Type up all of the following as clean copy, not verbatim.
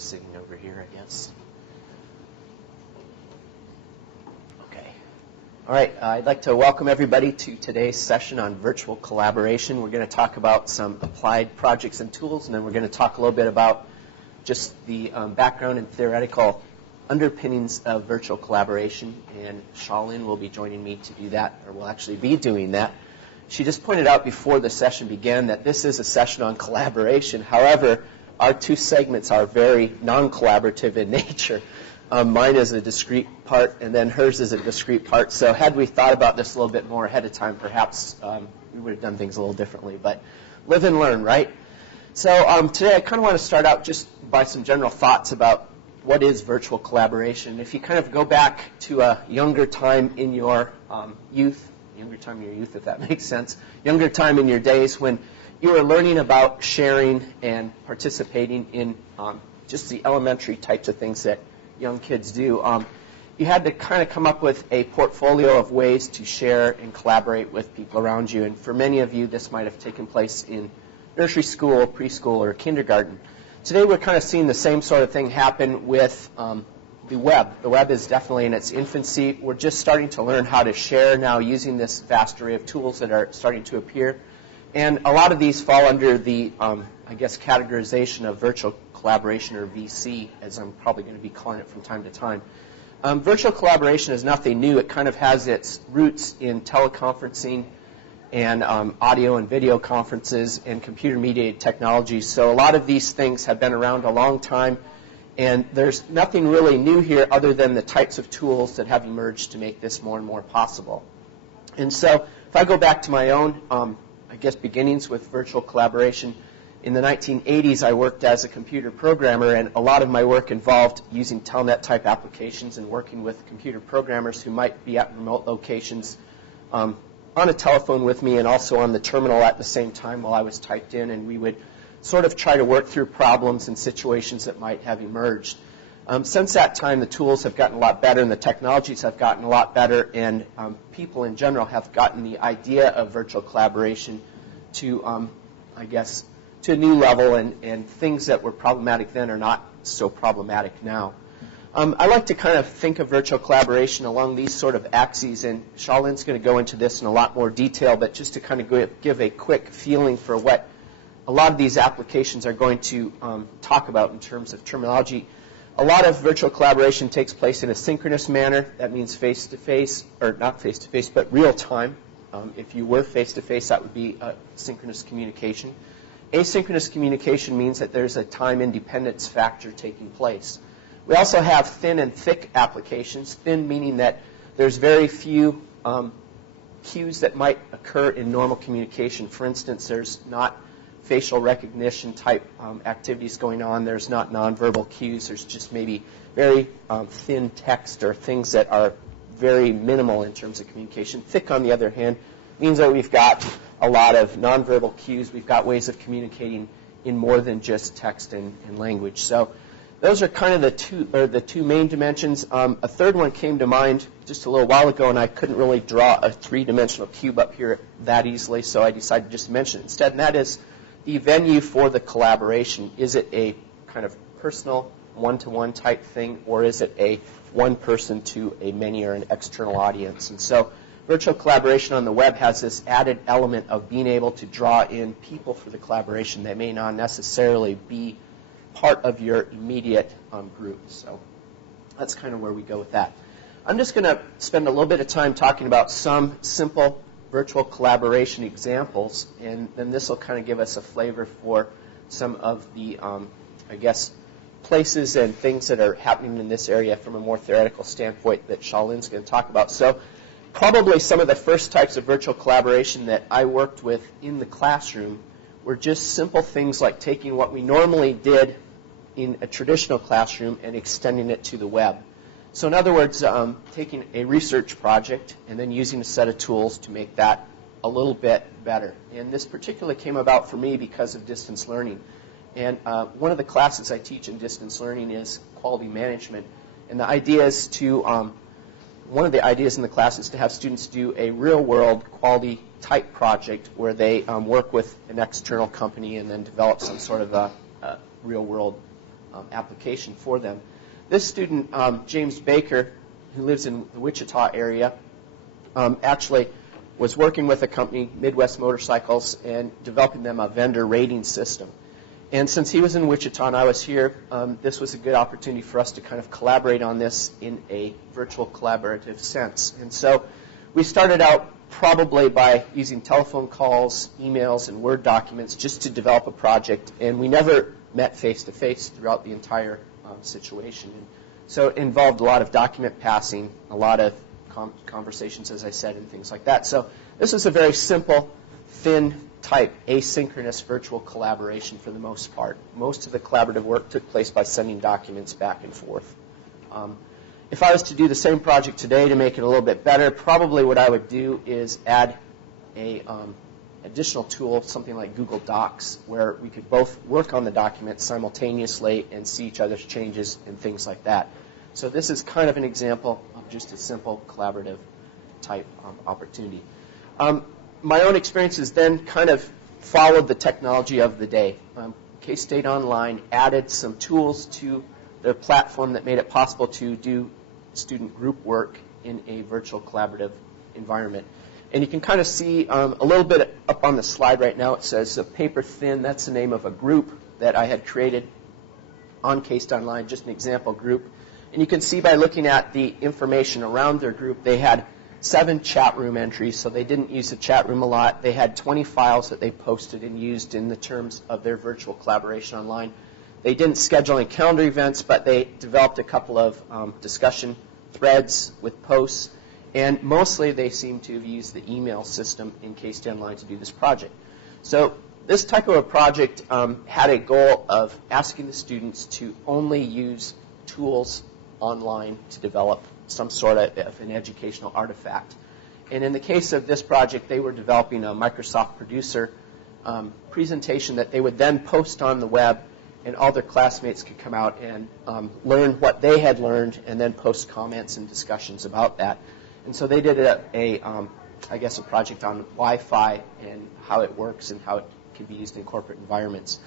sitting over here, I guess. Okay. All right, I'd like to welcome everybody to today's session on virtual collaboration. We're going to talk about some applied projects and tools, and then we're going to talk a little bit about just the background and theoretical underpinnings of virtual collaboration. And Shaolin will be joining me to do that, or will actually be doing that. She just pointed out before the session began that this is a session on collaboration. However, our two segments are very non-collaborative in nature. Mine is a discrete part, and then hers is a discrete part. So had we thought about this a little bit more ahead of time, perhaps we would have done things a little differently. But live and learn, right? So today I kind of want to start out just by some general thoughts about what is virtual collaboration. If you kind of go back to a younger time in your youth, if that makes sense, younger time in your days when you were learning about sharing and participating in just the elementary types of things that young kids do, you had to kind of come up with a portfolio of ways to share and collaborate with people around you. And for many of you, this might have taken place in nursery school, preschool, or kindergarten. Today we're kind of seeing the same sort of thing happen with the web. The web is definitely in its infancy. We're just starting to learn how to share now using this vast array of tools that are starting to appear. And a lot of these fall under the, I guess, categorization of virtual collaboration, or VC, as I'm probably going to be calling it from time to time. Virtual collaboration is nothing new. It kind of has its roots in teleconferencing and audio and video conferences and computer-mediated technologies. So a lot of these things have been around a long time. And there's nothing really new here other than the types of tools that have emerged to make this more and more possible. And so if I go back to my own, I guess, beginnings with virtual collaboration, in the 1980s I worked as a computer programmer, and a lot of my work involved using telnet-type applications and working with computer programmers who might be at remote locations on a telephone with me and also on the terminal at the same time while I was typed in, and we would sort of try to work through problems and situations that might have emerged. Since that time, the tools have gotten a lot better and the technologies have gotten a lot better, and people in general have gotten the idea of virtual collaboration to, I guess, to a new level, and things that were problematic then are not so problematic now. I like to kind of think of virtual collaboration along these sort of axes, and Shaolin's going to go into this in a lot more detail, but just to kind of give a quick feeling for what a lot of these applications are going to talk about in terms of terminology. A lot of virtual collaboration takes place in a synchronous manner. That means face-to-face, or not face-to-face, but real-time. If you were face-to-face, that would be synchronous communication. Asynchronous communication means that there's a time independence factor taking place. We also have thin and thick applications. Thin meaning that there's very few cues that might occur in normal communication. For instance, there's not facial recognition type activities going on. There's not nonverbal cues. There's just maybe very thin text or things that are very minimal in terms of communication. Thick, on the other hand, means that we've got a lot of nonverbal cues. We've got ways of communicating in more than just text and language. So those are kind of the two main dimensions. A third one came to mind just a little while ago, and I couldn't really draw a three-dimensional cube up here that easily, so I decided to just mention it instead, and that is the venue for the collaboration. Is it a kind of personal, one-to-one type thing, or is it a one person to a many or an external audience? And so virtual collaboration on the web has this added element of being able to draw in people for the collaboration that may not necessarily be part of your immediate group. So that's kind of where we go with that. I'm just going to spend a little bit of time talking about some simple virtual collaboration examples, and then this will kind of give us a flavor for some of the, I guess, places and things that are happening in this area from a more theoretical standpoint that Shaolin's going to talk about. So probably some of the first types of virtual collaboration that I worked with in the classroom were just simple things like taking what we normally did in a traditional classroom and extending it to the web. So in other words, taking a research project and then using a set of tools to make that a little bit better. And this particularly came about for me because of distance learning. And one of the classes I teach in distance learning is quality management. And the idea is to, one of the ideas in the class is to have students do a real-world quality type project where they work with an external company and then develop some sort of a real-world application for them. This student, James Baker, who lives in the Wichita area, actually was working with a company, Midwest Motorcycles, and developing them a vendor rating system. And since he was in Wichita and I was here, this was a good opportunity for us to kind of collaborate on this in a virtual collaborative sense. And so we started out probably by using telephone calls, emails, and Word documents just to develop a project, and we never met face-to-face throughout the entire situation. And so it involved a lot of document passing, a lot of conversations, as I said, and things like that. So this is a very simple, thin type asynchronous virtual collaboration for the most part. Most of the collaborative work took place by sending documents back and forth. If I was to do the same project today to make it a little bit better, probably what I would do is add a additional tool, something like Google Docs, where we could both work on the document simultaneously and see each other's changes and things like that. So this is kind of an example of just a simple collaborative type opportunity. My own experiences then kind of followed the technology of the day. K-State Online added some tools to their platform that made it possible to do student group work in a virtual collaborative environment. And you can kind of see a little bit up on the slide right now. It says Paper Thin. That's the name of a group that I had created on K-State Online, just an example group. And you can see by looking at the information around their group, they had 7 chat room entries, so they didn't use the chat room a lot. They had 20 files that they posted and used in the terms of their virtual collaboration online. They didn't schedule any calendar events, but they developed a couple of discussion threads with posts, and mostly they seem to have used the email system in K-State Online to do this project. So this type of a project had a goal of asking the students to only use tools online to develop some sort of an educational artifact. And in the case of this project, they were developing a Microsoft Producer presentation that they would then post on the web, and all their classmates could come out and learn what they had learned and then post comments and discussions about that. And so they did I guess, a project on Wi-Fi and how it works and how it can be used in corporate environments.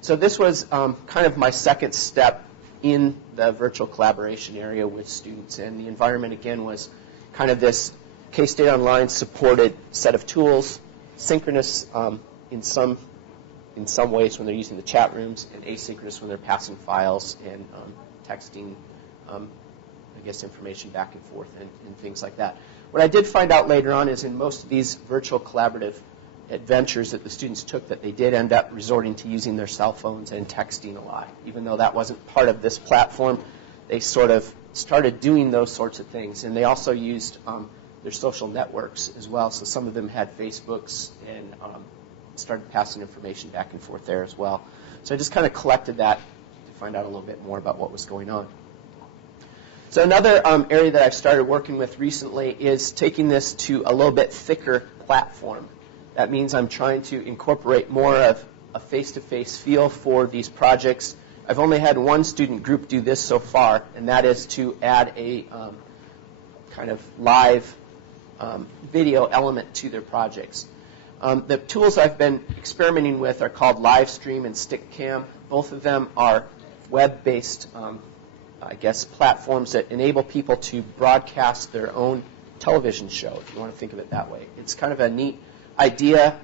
So this was kind of my second step in the virtual collaboration area with students. And the environment, again, was kind of this K-State Online supported set of tools, synchronous in some ways when they're using the chat rooms, and asynchronous when they're passing files and texting, I guess, information back and forth and things like that. What I did find out later on is in most of these virtual collaborative adventures that the students took, that they did end up resorting to using their cell phones and texting a lot. Even though that wasn't part of this platform, they sort of started doing those sorts of things. And they also used their social networks as well. So some of them had Facebooks and started passing information back and forth there as well. So I just kind of collected that to find out a little bit more about what was going on. So another area that I've started working with recently is taking this to a little bit thicker platform. That means I'm trying to incorporate more of a face-to-face feel for these projects. I've only had one student group do this so far, and that is to add a kind of live video element to their projects. The tools I've been experimenting with are called Livestream and StickCam. Both of them are web-based, I guess, platforms that enable people to broadcast their own television show, if you want to think of it that way. It's kind of a neat idea.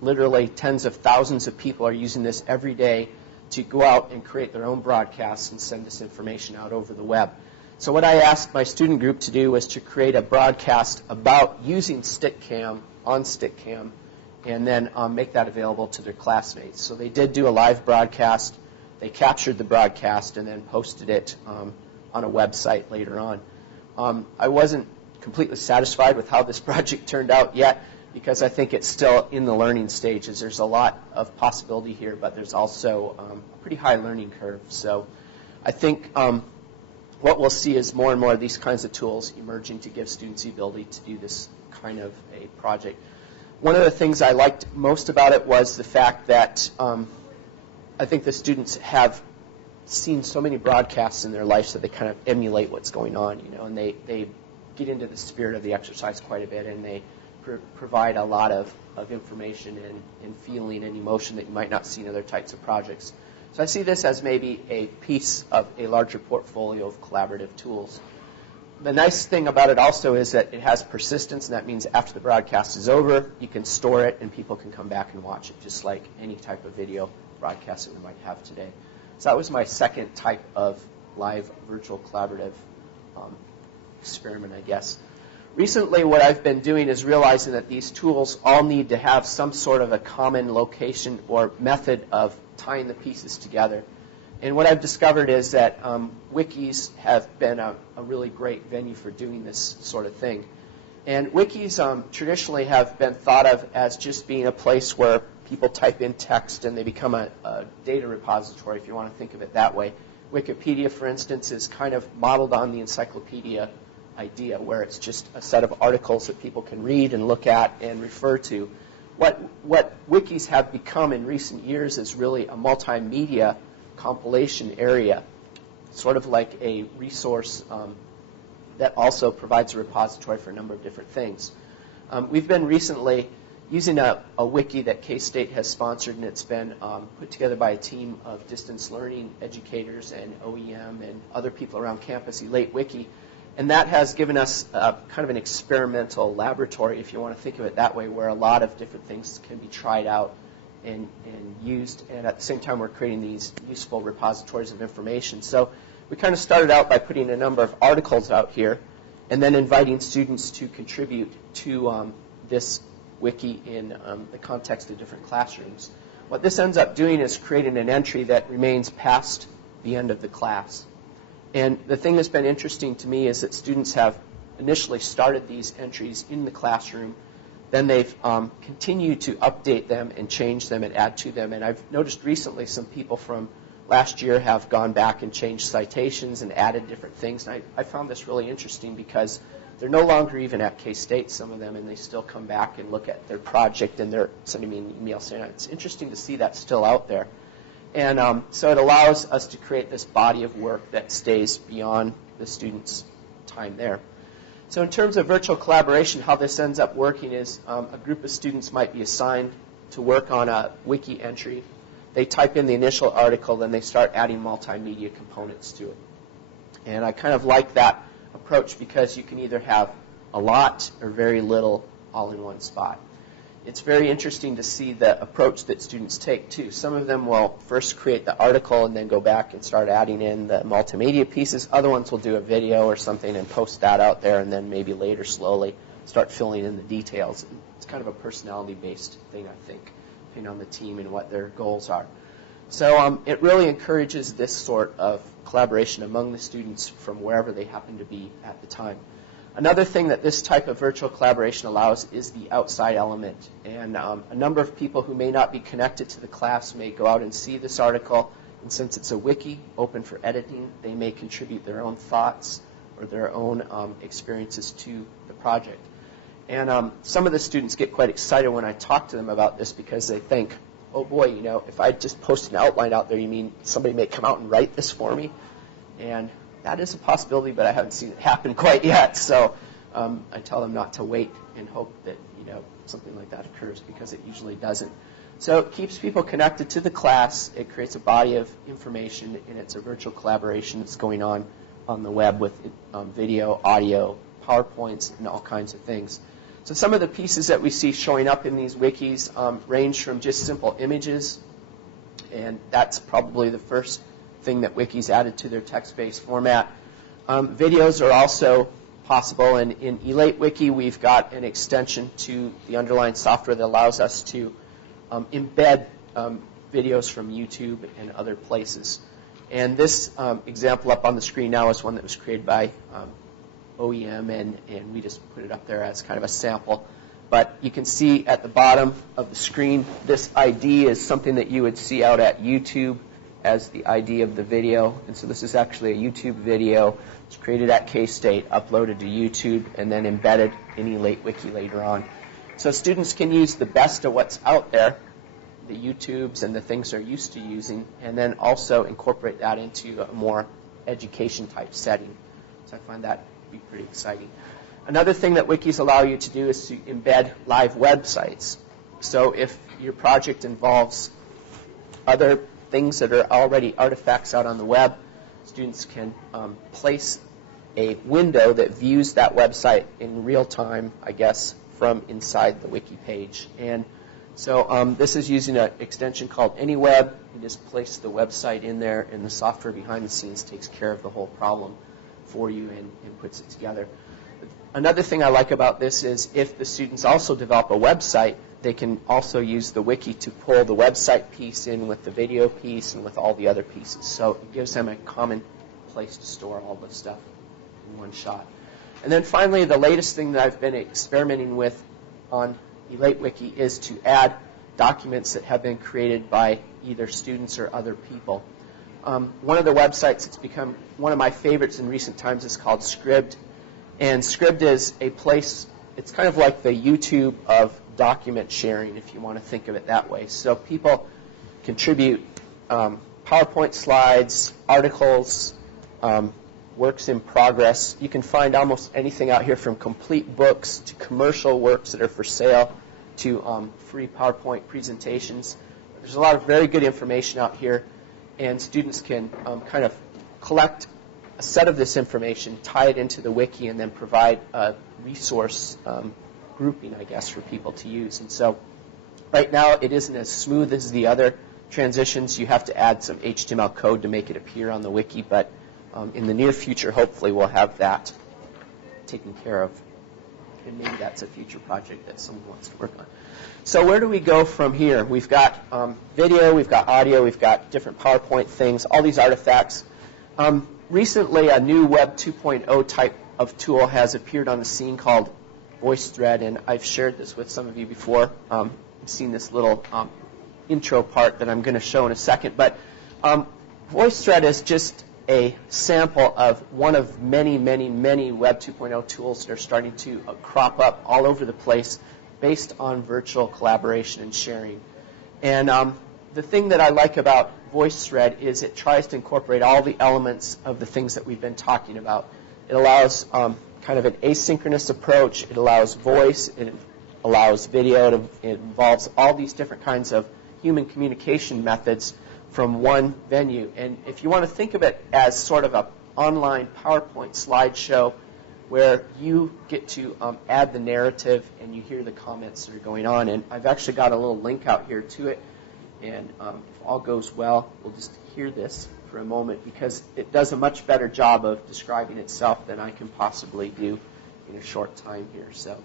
Literally tens of thousands of people are using this every day to go out and create their own broadcasts and send this information out over the web. So what I asked my student group to do was to create a broadcast about using StickCam on StickCam and then make that available to their classmates. So they did do a live broadcast. They captured the broadcast and then posted it on a website later on. I wasn't completely satisfied with how this project turned out yet, because I think it's still in the learning stages. There's a lot of possibility here, but there's also a pretty high learning curve. So I think what we'll see is more and more of these kinds of tools emerging to give students the ability to do this kind of a project. One of the things I liked most about it was the fact that I think the students have seen so many broadcasts in their life that they kind of emulate what's going on, and they get into the spirit of the exercise quite a bit, and they provide a lot of information and feeling and emotion that you might not see in other types of projects. So I see this as maybe a piece of a larger portfolio of collaborative tools. The nice thing about it also is that it has persistence, and that means after the broadcast is over, you can store it and people can come back and watch it, just like any type of video broadcast that we might have today. So that was my second type of live virtual collaborative experiment, I guess. Recently, what I've been doing is realizing that these tools all need to have some sort of a common location or method of tying the pieces together. And what I've discovered is that wikis have been a really great venue for doing this sort of thing. And wikis traditionally have been thought of as just being a place where people type in text and they become a data repository, if you want to think of it that way. Wikipedia, for instance, is kind of modeled on the encyclopedia idea, where it's just a set of articles that people can read and look at and refer to. What wikis have become in recent years is really a multimedia compilation area, sort of like a resource that also provides a repository for a number of different things. We've been recently using a wiki that K-State has sponsored, and it's been put together by a team of distance learning educators and OEM and other people around campus, Elate Wiki. And that has given us kind of an experimental laboratory, if you want to think of it that way, where a lot of different things can be tried out and used. And at the same time, we're creating these useful repositories of information. So we kind of started out by putting a number of articles out here and then inviting students to contribute to this wiki in the context of different classrooms. What this ends up doing is creating an entry that remains past the end of the class. And the thing that's been interesting to me is that students have initially started these entries in the classroom. Then they've continued to update them and change them and add to them. And I've noticed recently some people from last year have gone back and changed citations and added different things. And I found this really interesting because they're no longer even at K-State, some of them, and they still come back and look at their project, and they're sending me an email saying, it's interesting to see that still out there. And so it allows us to create this body of work that stays beyond the students' time there. So in terms of virtual collaboration, how this ends up working is a group of students might be assigned to work on a wiki entry. They type in the initial article, then they start adding multimedia components to it. And I kind of like that approach because you can either have a lot or very little all in one spot. It's very interesting to see the approach that students take, too. Some of them will first create the article and then go back and start adding in the multimedia pieces. Other ones will do a video or something and post that out there, and then maybe later slowly start filling in the details. It's kind of a personality-based thing, I think, depending on the team and what their goals are. So it really encourages this sort of collaboration among the students from wherever they happen to be at the time. Another thing that this type of virtual collaboration allows is the outside element. And a number of people who may not be connected to the class may go out and see this article. And since it's a wiki, open for editing, they may contribute their own thoughts or their own experiences to the project. And some of the students get quite excited when I talk to them about this because they think, oh boy, you know, if I just post an outline out there, you mean somebody may come out and write this for me? And that is a possibility, but I haven't seen it happen quite yet. So I tell them not to wait and hope that, you know, something like that occurs, because it usually doesn't. So it keeps people connected to the class. It creates a body of information, and it's a virtual collaboration that's going on the web with video, audio, PowerPoints, and all kinds of things. So some of the pieces that we see showing up in these wikis range from just simple images, and that's probably the first thing that wikis added to their text-based format. Videos are also possible, and in Elate Wiki we've got an extension to the underlying software that allows us to embed videos from YouTube and other places. And this example up on the screen now is one that was created by OEM, and we just put it up there as kind of a sample. But you can see at the bottom of the screen, this ID is something that you would see out at YouTube as the ID of the video. And so this is actually a YouTube video. It's created at K-State, uploaded to YouTube, and then embedded in Elate Wiki later on. So students can use the best of what's out there, the YouTubes and the things they're used to using, and then also incorporate that into a more education-type setting. So I find that to be pretty exciting. Another thing that wikis allow you to do is to embed live websites. So if your project involves other things that are already artifacts out on the web. Students can place a window that views that website in real time, I guess, from inside the wiki page. And so this is using an extension called AnyWeb. You just place the website in there, and the software behind the scenes takes care of the whole problem for you and puts it together. Another thing I like about this is if the students also develop a website, they can also use the wiki to pull the website piece in with the video piece and with all the other pieces. So it gives them a common place to store all the stuff in one shot. And then finally, the latest thing that I've been experimenting with on ElateWiki is to add documents that have been created by either students or other people. One of the websites that's become one of my favorites in recent times is called Scribd. And Scribd is a place, it's kind of like the YouTube of document sharing, if you want to think of it that way. So people contribute PowerPoint slides, articles, works in progress. You can find almost anything out here, from complete books to commercial works that are for sale to free PowerPoint presentations. There's a lot of very good information out here, and students can kind of collect a set of this information, tie it into the wiki, and then provide a resource grouping, I guess, for people to use. And so right now it isn't as smooth as the other transitions. You have to add some HTML code to make it appear on the wiki, but in the near future, hopefully, we'll have that taken care of. And maybe that's a future project that someone wants to work on. So where do we go from here? We've got video, we've got audio, we've got different PowerPoint things, all these artifacts. Recently, a new Web 2.0 type of tool has appeared on the scene called VoiceThread, and I've shared this with some of you before. You've seen this little intro part that I'm going to show in a second. But VoiceThread is just a sample of one of many, many, many Web 2.0 tools that are starting to crop up all over the place based on virtual collaboration and sharing. And the thing that I like about VoiceThread is it tries to incorporate all the elements of the things that we've been talking about. It allows kind of an asynchronous approach. It allows voice. It allows video. It involves all these different kinds of human communication methods from one venue. And if you want to think of it as sort of an online PowerPoint slideshow where you get to add the narrative and you hear the comments that are going on. And I've actually got a little link out here to it. And if all goes well, we'll just hear this for a moment, because it does a much better job of describing itself than I can possibly do in a short time here. So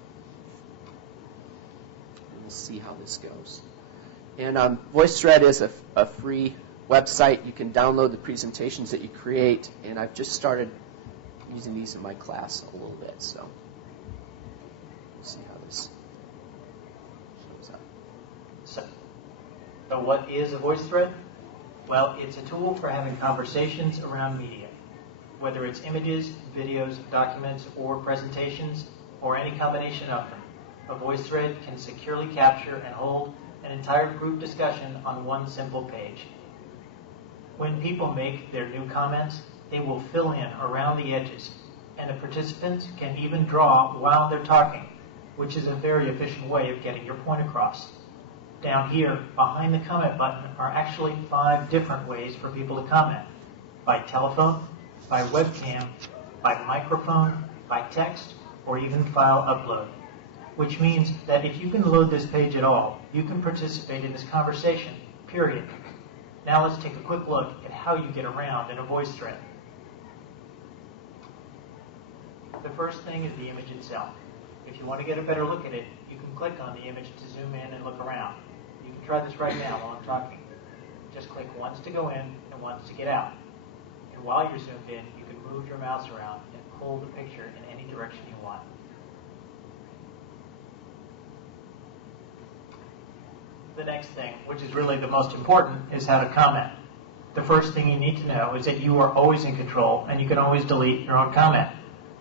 we'll see how this goes. And VoiceThread is a free website. You can download the presentations that you create, and I've just started using these in my class a little bit. So we'll see how this shows up. So what is a VoiceThread? Well, it's a tool for having conversations around media, whether it's images, videos, documents, or presentations, or any combination of them. A VoiceThread can securely capture and hold an entire group discussion on one simple page. When people make their new comments, they will fill in around the edges, and the participants can even draw while they're talking, which is a very efficient way of getting your point across. Down here, behind the comment button, are actually 5 different ways for people to comment: by telephone, by webcam, by microphone, by text, or even file upload. Which means that if you can load this page at all, you can participate in this conversation, period. Now let's take a quick look at how you get around in a VoiceThread. The first thing is the image itself. If you want to get a better look at it, you can click on the image to zoom in and look around. You can try this right now while I'm talking. Just click once to go in and once to get out. And while you're zoomed in, you can move your mouse around and pull the picture in any direction you want. The next thing, which is really the most important, is how to comment. The first thing you need to know is that you are always in control, and you can always delete your own comment.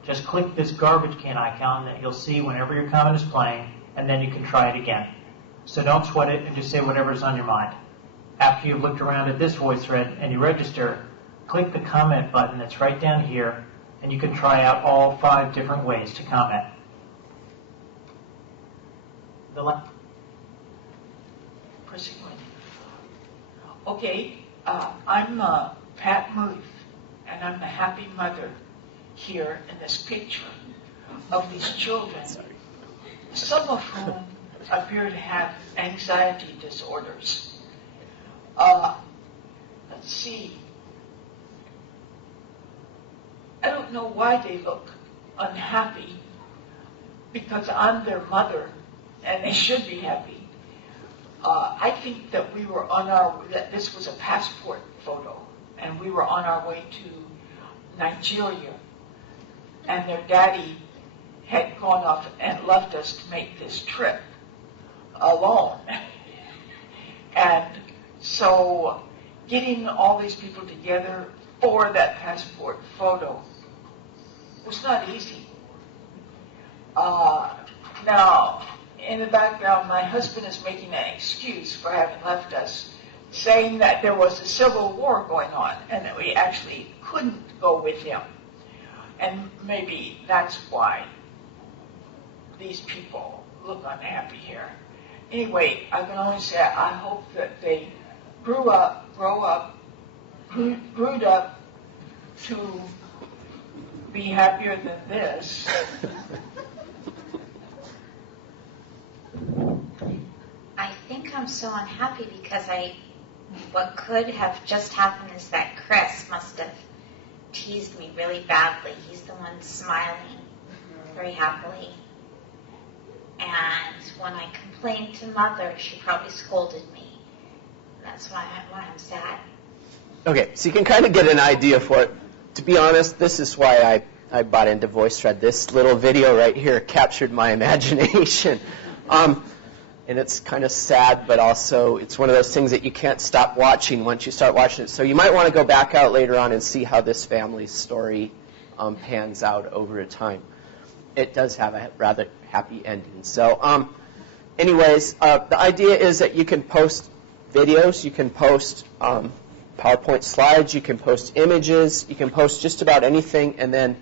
Just click this garbage can icon that you'll see whenever your comment is playing, and then you can try it again. So don't sweat it and just say whatever's on your mind. After you've looked around at this VoiceThread and you register, click the comment button that's right down here, and you can try out all 5 different ways to comment. Okay, I'm Pat Muth, and I'm the happy mother here in this picture of these children, some of whom appear to have anxiety disorders. Let's see. I don't know why they look unhappy, because I'm their mother, and they should be happy. I think that that this was a passport photo, and we were on our way to Nigeria, and their daddy had gone off and left us to make this trip alone. And so getting all these people together for that passport photo was not easy. Now, in the background, my husband is making an excuse for having left us, saying that there was a civil war going on and that we actually couldn't go with him. And maybe that's why these people look unhappy here. Anyway, I can only say I hope that they grew up to be happier than this. I think I'm so unhappy because what could have just happened is that Chris must have teased me really badly. He's the one smiling very happily. And when I complained to Mother, she probably scolded me. That's why I'm sad. Okay, so you can kind of get an idea for it. To be honest, this is why I bought into VoiceThread. This little video right here captured my imagination. And it's kind of sad, but also it's one of those things that you can't stop watching once you start watching it. So you might want to go back out later on and see how this family's story pans out over time. It does have a rather happy ending. So anyways, the idea is that you can post videos, you can post PowerPoint slides, you can post images, you can post just about anything, and then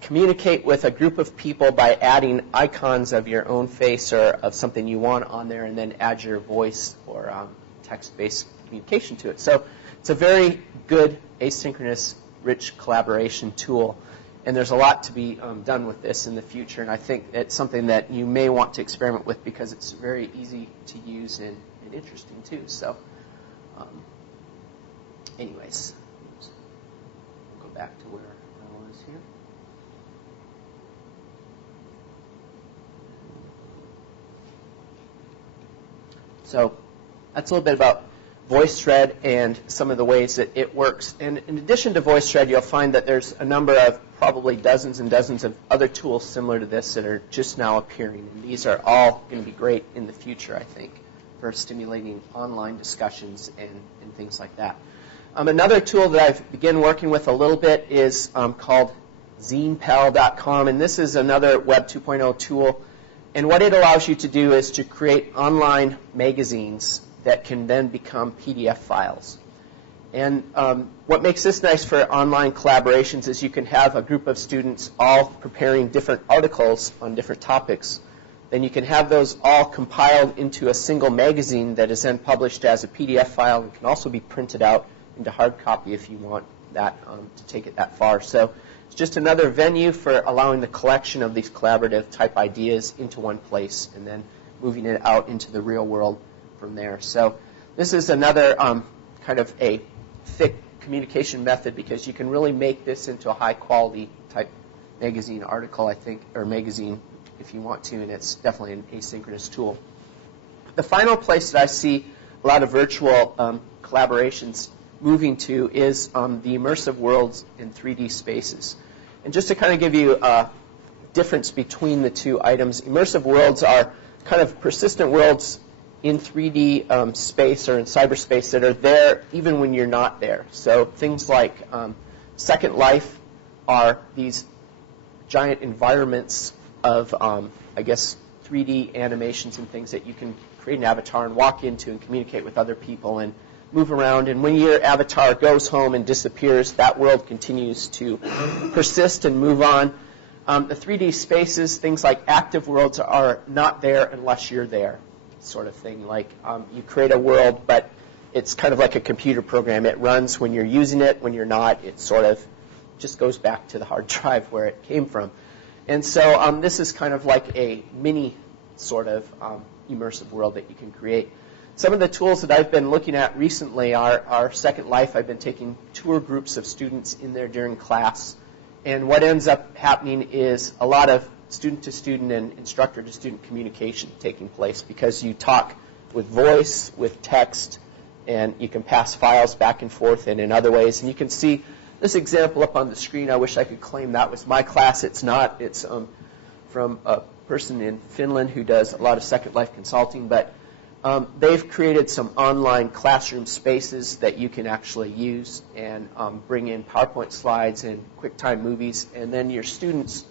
communicate with a group of people by adding icons of your own face or of something you want on there, and then add your voice or text-based communication to it. So it's a very good asynchronous, rich collaboration tool, and there's a lot to be done with this in the future, and I think it's something that you may want to experiment with because it's very easy to use and interesting too. So anyways, we'll go back to where I was here. So that's a little bit about VoiceThread and some of the ways that it works. And in addition to VoiceThread, you'll find that there's a number of probably dozens and dozens of other tools similar to this that are just now appearing. And these are all going to be great in the future, I think, for stimulating online discussions and things like that. Another tool that I've begun working with a little bit is called ZinePal.com. And this is another Web 2.0 tool. And what it allows you to do is to create online magazines that can then become PDF files. And what makes this nice for online collaborations is you can have a group of students all preparing different articles on different topics. Then you can have those all compiled into a single magazine that is then published as a PDF file and can also be printed out into hard copy if you want that to take it that far. So it's just another venue for allowing the collection of these collaborative type ideas into one place and then moving it out into the real world from there. So this is another kind of a thick communication method because you can really make this into a high quality type magazine article, I think, or magazine if you want to, and it's definitely an asynchronous tool. The final place that I see a lot of virtual collaborations moving to is the immersive worlds in 3D spaces. And just to kind of give you a difference between the two items, immersive worlds are kind of persistent worlds in 3D space or in cyberspace that are there even when you're not there. So things like Second Life are these giant environments of, I guess, 3D animations and things that you can create an avatar and walk into and communicate with other people and move around. And when your avatar goes home and disappears, that world continues to persist and move on. The 3D spaces, things like active worlds, are not there unless you're there, sort of thing. Like you create a world, but it's kind of like a computer program. It runs when you're using it. When you're not, it sort of just goes back to the hard drive where it came from. And so this is kind of like a mini sort of immersive world that you can create. Some of the tools that I've been looking at recently are Second Life. I've been taking tour groups of students in there during class. And what ends up happening is a lot of student-to-student and instructor-to-student communication taking place, because you talk with voice, with text, and you can pass files back and forth and in other ways. And you can see this example up on the screen. I wish I could claim that was my class. It's not. It's from a person in Finland who does a lot of Second Life consulting. But they've created some online classroom spaces that you can actually use and bring in PowerPoint slides and QuickTime movies. And then your students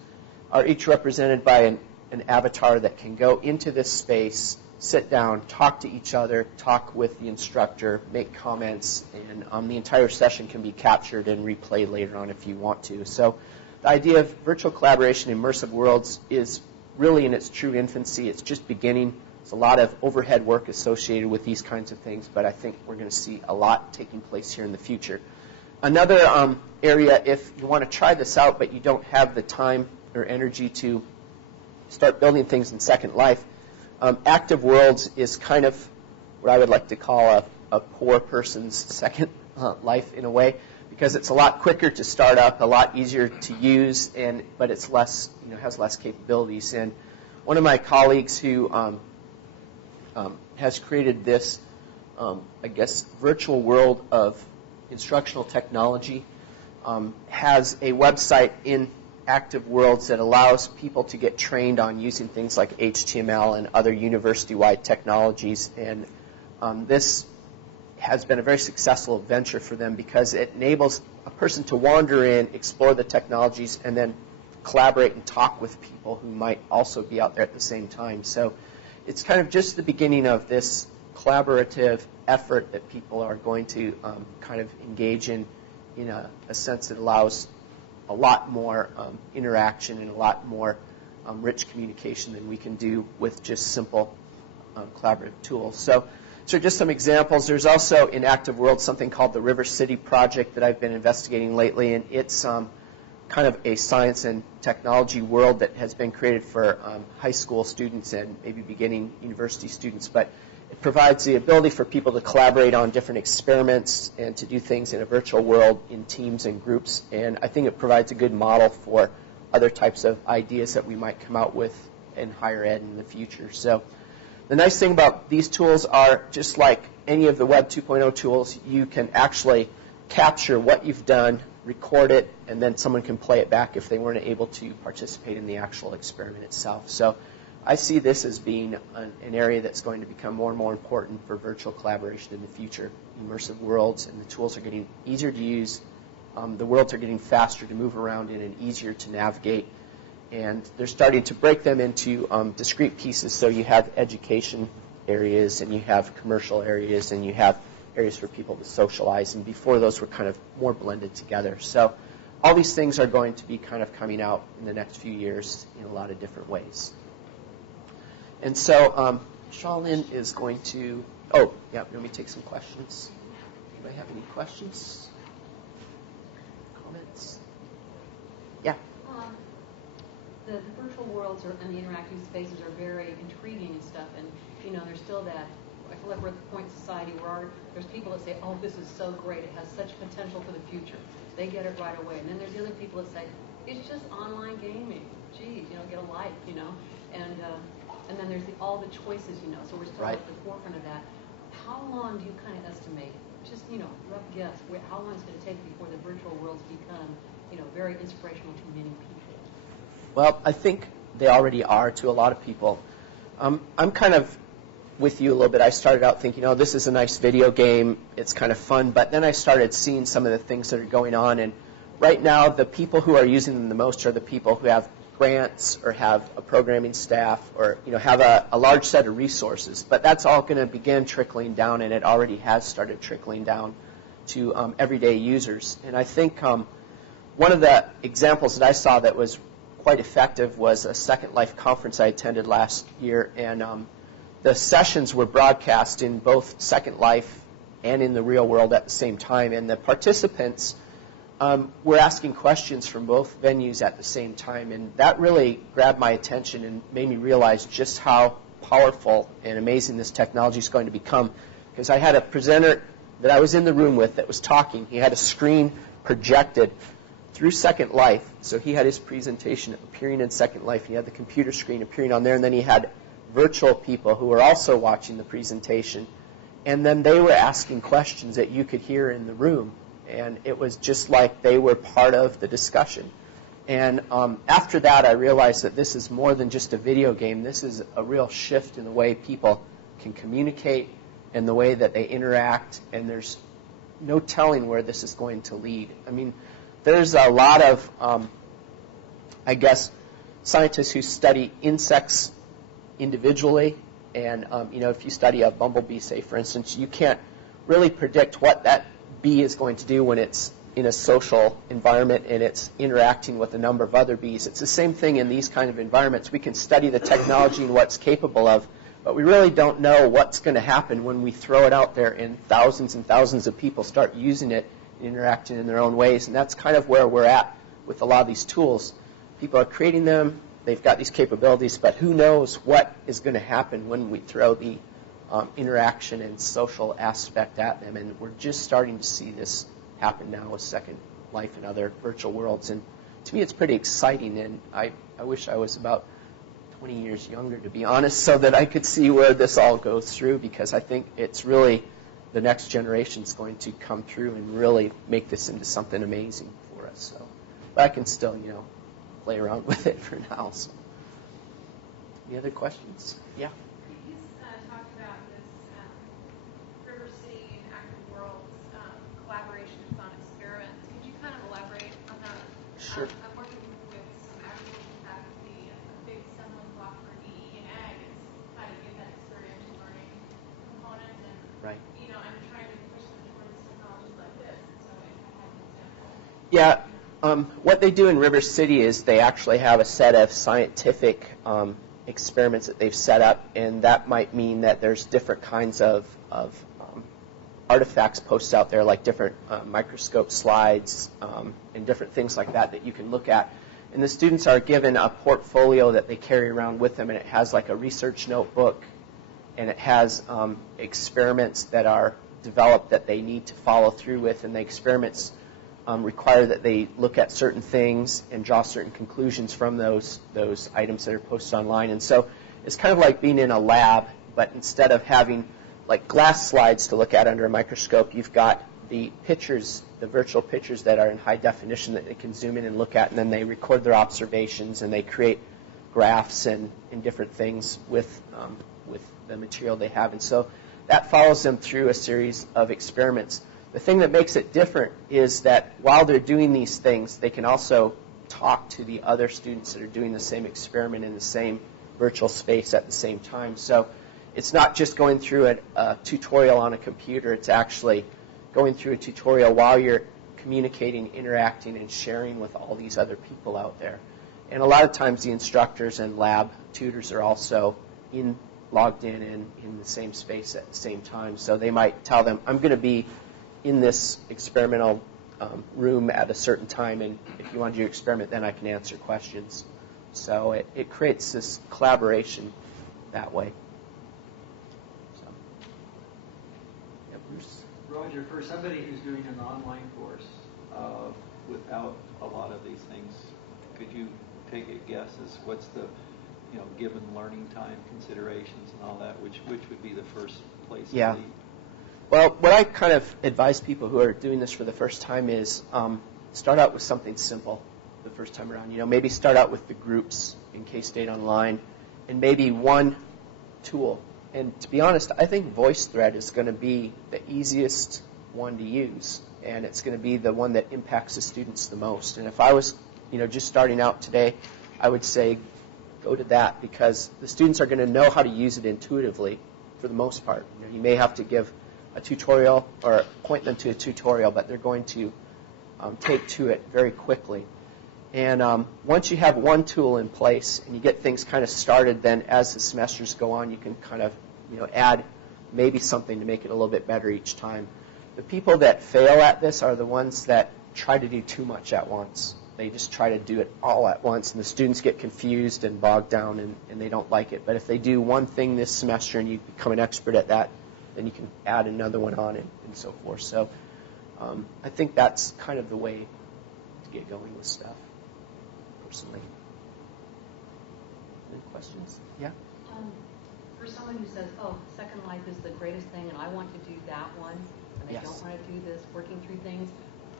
are each represented by an avatar that can go into this space, sit down, talk to each other, talk with the instructor, make comments, and the entire session can be captured and replayed later on if you want to. So the idea of virtual collaboration in immersive worlds is really in its true infancy. It's just beginning. There's a lot of overhead work associated with these kinds of things, but I think we're going to see a lot taking place here in the future. Another area, if you want to try this out but you don't have the time or energy to start building things in Second Life, Active Worlds is kind of what I would like to call a poor person's Second Life in a way, because it's a lot quicker to start up, a lot easier to use, but it's less, has less capabilities. And one of my colleagues who has created this, I guess, virtual world of instructional technology, has a website in Active Worlds that allows people to get trained on using things like HTML and other university-wide technologies. And this has been a very successful venture for them, because it enables a person to wander in, explore the technologies, and then collaborate and talk with people who might also be out there at the same time. So it's kind of just the beginning of this collaborative effort that people are going to kind of engage in a sense that allows a lot more interaction and a lot more rich communication than we can do with just simple collaborative tools. So just some examples. There's also in Active World something called the River City Project that I've been investigating lately, and it's kind of a science and technology world that has been created for high school students and maybe beginning university students. But it provides the ability for people to collaborate on different experiments and to do things in a virtual world in teams and groups. And I think it provides a good model for other types of ideas that we might come out with in higher ed in the future. So the nice thing about these tools are, just like any of the Web 2.0 tools, you can actually capture what you've done, record it, and then someone can play it back if they weren't able to participate in the actual experiment itself. So I see this as being an area that's going to become more and more important for virtual collaboration in the future. Immersive worlds and the tools are getting easier to use. The worlds are getting faster to move around in and easier to navigate. And they're starting to break them into discrete pieces. So you have education areas, and you have commercial areas, and you have areas for people to socialize. And before, those were kind of more blended together. So all these things are going to be kind of coming out in the next few years in a lot of different ways. And so Shaolin is going to, let me take some questions. Anybody have any questions? Comments? Yeah. The virtual worlds and the interactive spaces are very intriguing and stuff, and there's still that. I feel like we're at the point in society where there's people that say, "Oh, this is so great; it has such potential for the future." They get it right away, and then there's the other people that say, "It's just online gaming. Geez, get a life, and then there's all the choices, So we're still at the forefront of that. How long do you kind of estimate? Just rough guess. How long is it going to take before the virtual worlds become, very inspirational to many people? Well, I think they already are to a lot of people. I'm kind of with you a little bit. I started out thinking, this is a nice video game. It's kind of fun. But then I started seeing some of the things that are going on. And right now, the people who are using them the most are the people who have grants or have a programming staff or have a large set of resources. But that's all going to begin trickling down, and it already has started trickling down to everyday users. And I think one of the examples that I saw that was quite effective was a Second Life conference I attended last year, and the sessions were broadcast in both Second Life and in the real world at the same time. And the participants were asking questions from both venues at the same time. And that really grabbed my attention and made me realize just how powerful and amazing this technology is going to become. Because I had a presenter that I was in the room with that was talking. He had a screen projected through Second Life. So he had his presentation appearing in Second Life. He had the computer screen appearing on there, and then he had virtual people who were also watching the presentation. And then they were asking questions that you could hear in the room. And it was just like they were part of the discussion. And after that, I realized that this is more than just a video game. This is a real shift in the way people can communicate and the way that they interact. And there's no telling where this is going to lead. I mean, there's a lot of, I guess, scientists who study insects individually. And, if you study a bumblebee, say, for instance, you can't really predict what that bee is going to do when it's in a social environment and it's interacting with a number of other bees. It's the same thing in these kind of environments. We can study the technology and what's capable of, but we really don't know what's going to happen when we throw it out there and thousands of people start using it and interacting in their own ways. And that's kind of where we're at with a lot of these tools. People are creating them. They've got these capabilities, but who knows what is going to happen when we throw the interaction and social aspect at them. And we're just starting to see this happen now with Second Life and other virtual worlds. And to me, it's pretty exciting. And I wish I was about 20 years younger, to be honest, so that I could see where this all goes through, because I think it's really the next generation is going to come through and really make this into something amazing for us. So, but I can still, play around with it for now. So. Any other questions? Yeah. You talked about this River City and Active Worlds collaborations on experiments. Could you kind of elaborate on that? Sure. I'm working with some agriculture faculty, and a big stumbling block for DE and ag is how to get that experiential learning component. And Right. I'm trying to push them towards technologies like this. So if I had an example. Yeah. What they do in River City is they actually have a set of scientific experiments that they've set up, and that might mean that there's different kinds of artifacts posted out there, like different microscope slides and different things like that you can look at. And the students are given a portfolio that they carry around with them, and it has like a research notebook, and it has experiments that are developed that they need to follow through with, and the experiments require that they look at certain things and draw certain conclusions from those items that are posted online. And so it's kind of like being in a lab, but instead of having like glass slides to look at under a microscope, you've got the pictures, the virtual pictures that are in high definition that they can zoom in and look at, and then they record their observations and they create graphs and different things with the material they have. And so that follows them through a series of experiments. The thing that makes it different is that while they're doing these things, they can also talk to the other students that are doing the same experiment in the same virtual space at the same time. So it's not just going through a tutorial on a computer. It's actually going through a tutorial while you're communicating, interacting, and sharing with all these other people out there. And a lot of times the instructors and lab tutors are also logged in and in the same space at the same time. So they might tell them, I'm going to be in this experimental room at a certain time, and if you want to do your experiment, then I can answer questions. So it creates this collaboration that way. So, yeah, Bruce? Roger, for somebody who's doing an online course without a lot of these things, could you take a guess as what's the given learning time considerations and all that, which would be the first place to lead? Well, what I kind of advise people who are doing this for the first time is start out with something simple the first time around. Maybe start out with the groups in K-State Online and maybe one tool. And to be honest, I think VoiceThread is going to be the easiest one to use, and it's going to be the one that impacts the students the most. And if I was, just starting out today, I would say go to that, because the students are going to know how to use it intuitively for the most part. You may have to give a tutorial or point them to a tutorial, but they're going to take to it very quickly. And once you have one tool in place and you get things kind of started, then as the semesters go on, you can kind of add maybe something to make it a little bit better each time. The people that fail at this are the ones that try to do too much at once. They just try to do it all at once, and the students get confused and bogged down, and they don't like it. But if they do one thing this semester and you become an expert at that, then you can add another one on and so forth. So I think that's kind of the way to get going with stuff, personally. Any questions? Yeah? For someone who says, oh, Second Life is the greatest thing and I want to do that one, and they Yes. don't want to do this, working through things,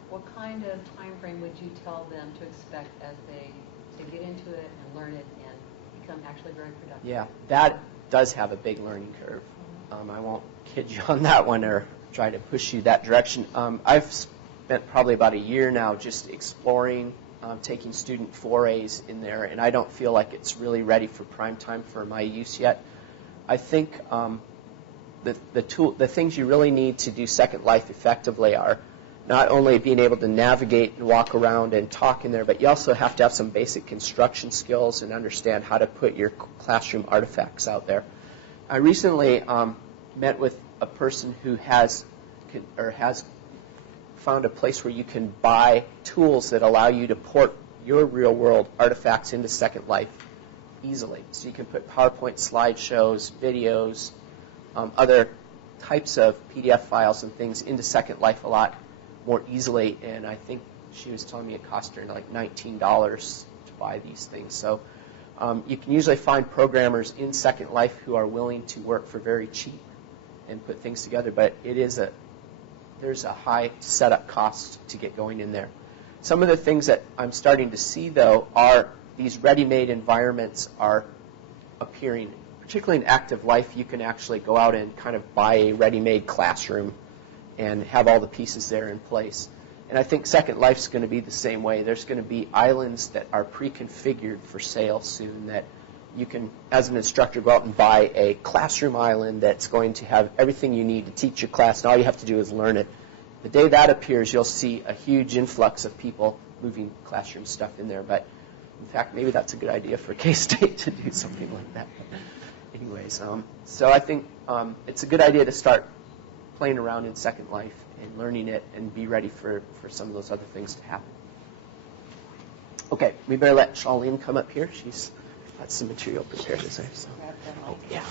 what kind of time frame would you tell them to expect as they to get into it and learn it and become actually very productive? Yeah, that does have a big learning curve. I won't kid you on that one or try to push you that direction. I've spent probably about a year now just exploring, taking student forays in there, and I don't feel like it's really ready for prime time for my use yet. I think the things you really need to do Second Life effectively are not only being able to navigate and walk around and talk in there, but you also have to have some basic construction skills and understand how to put your classroom artifacts out there. I recently met with a person who has found a place where you can buy tools that allow you to port your real-world artifacts into Second Life easily. So you can put PowerPoint slideshows, videos, other types of PDF files and things into Second Life a lot more easily. And I think she was telling me it cost her like $19 to buy these things. So you can usually find programmers in Second Life who are willing to work for very cheap and put things together, but there's a high setup cost to get going in there. Some of the things that I'm starting to see, though, are these ready-made environments are appearing. Particularly in active life, you can actually go out and kind of buy a ready-made classroom and have all the pieces there in place. And I think Second Life's going to be the same way. There's going to be islands that are pre-configured for sale soon that you can, as an instructor, go out and buy a classroom island that's going to have everything you need to teach your class, and all you have to do is learn it. The day that appears, you'll see a huge influx of people moving classroom stuff in there. But in fact, maybe that's a good idea for K-State to do something like that. Anyways, so I think it's a good idea to start playing around in Second Life and learning it and be ready for some of those other things to happen. Okay, we better let Charlene come up here. She's got some material prepared, is there? So. Oh, yeah.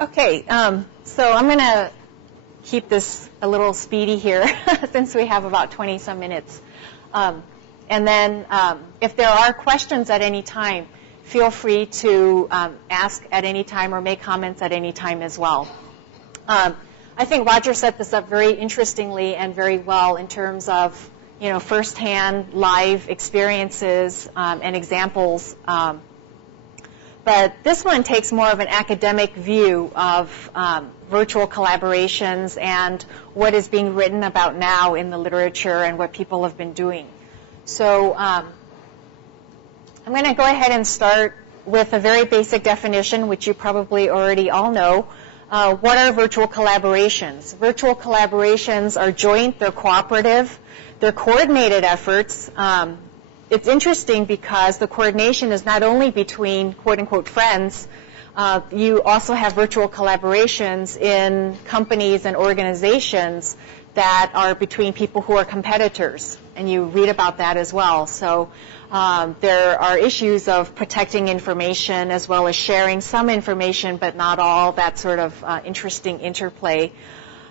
Okay, so I'm going to keep this a little speedy here since we have about 20-some minutes. And then if there are questions at any time, feel free to ask at any time or make comments at any time as well. I think Roger set this up very interestingly and very well in terms of, you know, firsthand live experiences and examples. But this one takes more of an academic view of virtual collaborations and what is being written about now in the literature and what people have been doing. So I'm going to go ahead and start with a very basic definition, which you probably already all know. What are virtual collaborations? Virtual collaborations are joint, they're cooperative, they're coordinated efforts. It's interesting because the coordination is not only between quote-unquote friends, you also have virtual collaborations in companies and organizations that are between people who are competitors, and you read about that as well. So there are issues of protecting information as well as sharing some information, but not all, that sort of interesting interplay.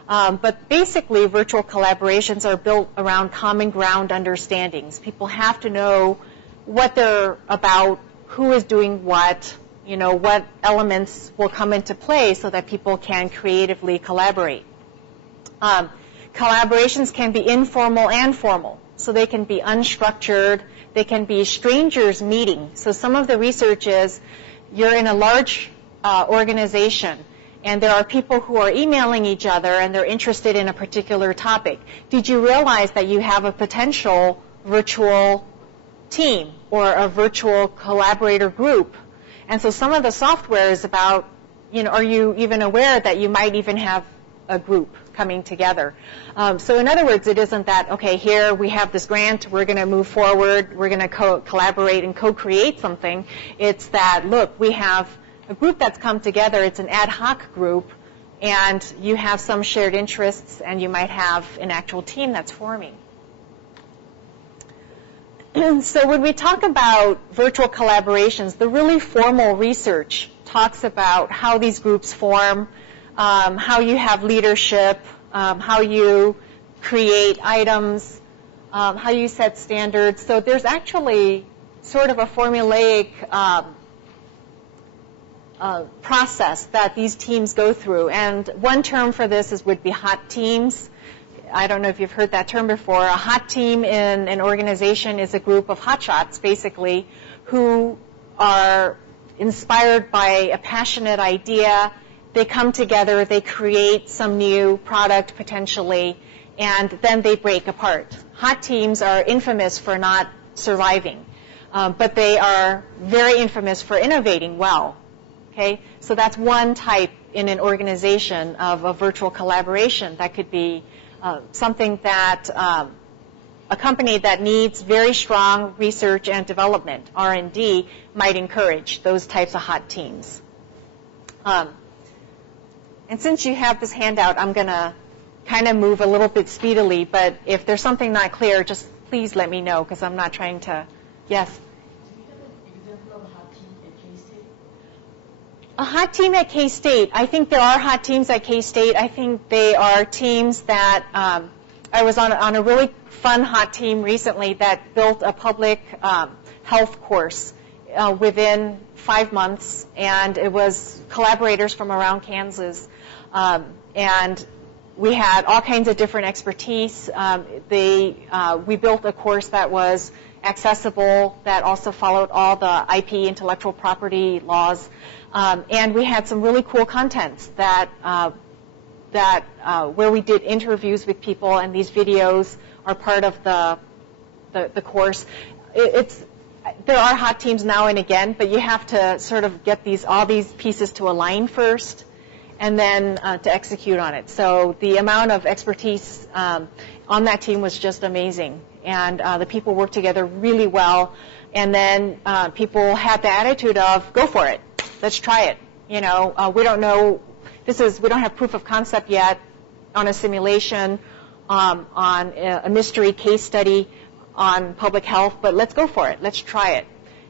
But basically, virtual collaborations are built around common ground understandings. People have to know what they're about, who is doing what, you know, what elements will come into play so that people can creatively collaborate. Collaborations can be informal and formal. So they can be unstructured. They can be strangers meeting. So some of the research is you're in a large organization, and there are people who are emailing each other and they're interested in a particular topic. Did you realize that you have a potential virtual team or a virtual collaborator group. And so some of the software is about, are you even aware that you might even have a group coming together? So in other words, it isn't that, okay, here we have this grant, we're going to move forward, we're going to collaborate and co-create something. It's that, look, we have a group that's come together, it's an ad hoc group, and you have some shared interests, and you might have an actual team that's forming. So when we talk about virtual collaborations, the really formal research talks about how these groups form, how you have leadership, how you create items, how you set standards. So there's actually sort of a formulaic process that these teams go through. And one term for this would be hot teams. I don't know if you've heard that term before. A hot team in an organization is a group of hotshots, basically, who are inspired by a passionate idea. They come together, they create some new product potentially, and then they break apart. Hot teams are infamous for not surviving, but they are very infamous for innovating well. Okay, so that's one type in an organization of a virtual collaboration. That could be something that a company that needs very strong research and development, R&D, might encourage those types of hot teams. And since you have this handout, I'm going to kind of move a little bit speedily, but if there's something not clear, just please let me know, because I'm not trying to, yes? A hot team at K-State. I think there are hot teams at K-State. I think they are teams that, I was on a really fun hot team recently that built a public health course within 5 months, and it was collaborators from around Kansas. And we had all kinds of different expertise. We built a course that was accessible, that also followed all the IP, intellectual property laws. And we had some really cool contents that where we did interviews with people, and these videos are part of the course. There are hot teams now and again, but you have to sort of get all these pieces to align first, and then to execute on it. So the amount of expertise on that team was just amazing, and the people worked together really well. And then people had the attitude of, go for it. Let's try it. We don't know, we don't have proof of concept yet on a simulation, on a mystery case study on public health, but let's go for it. Let's try it.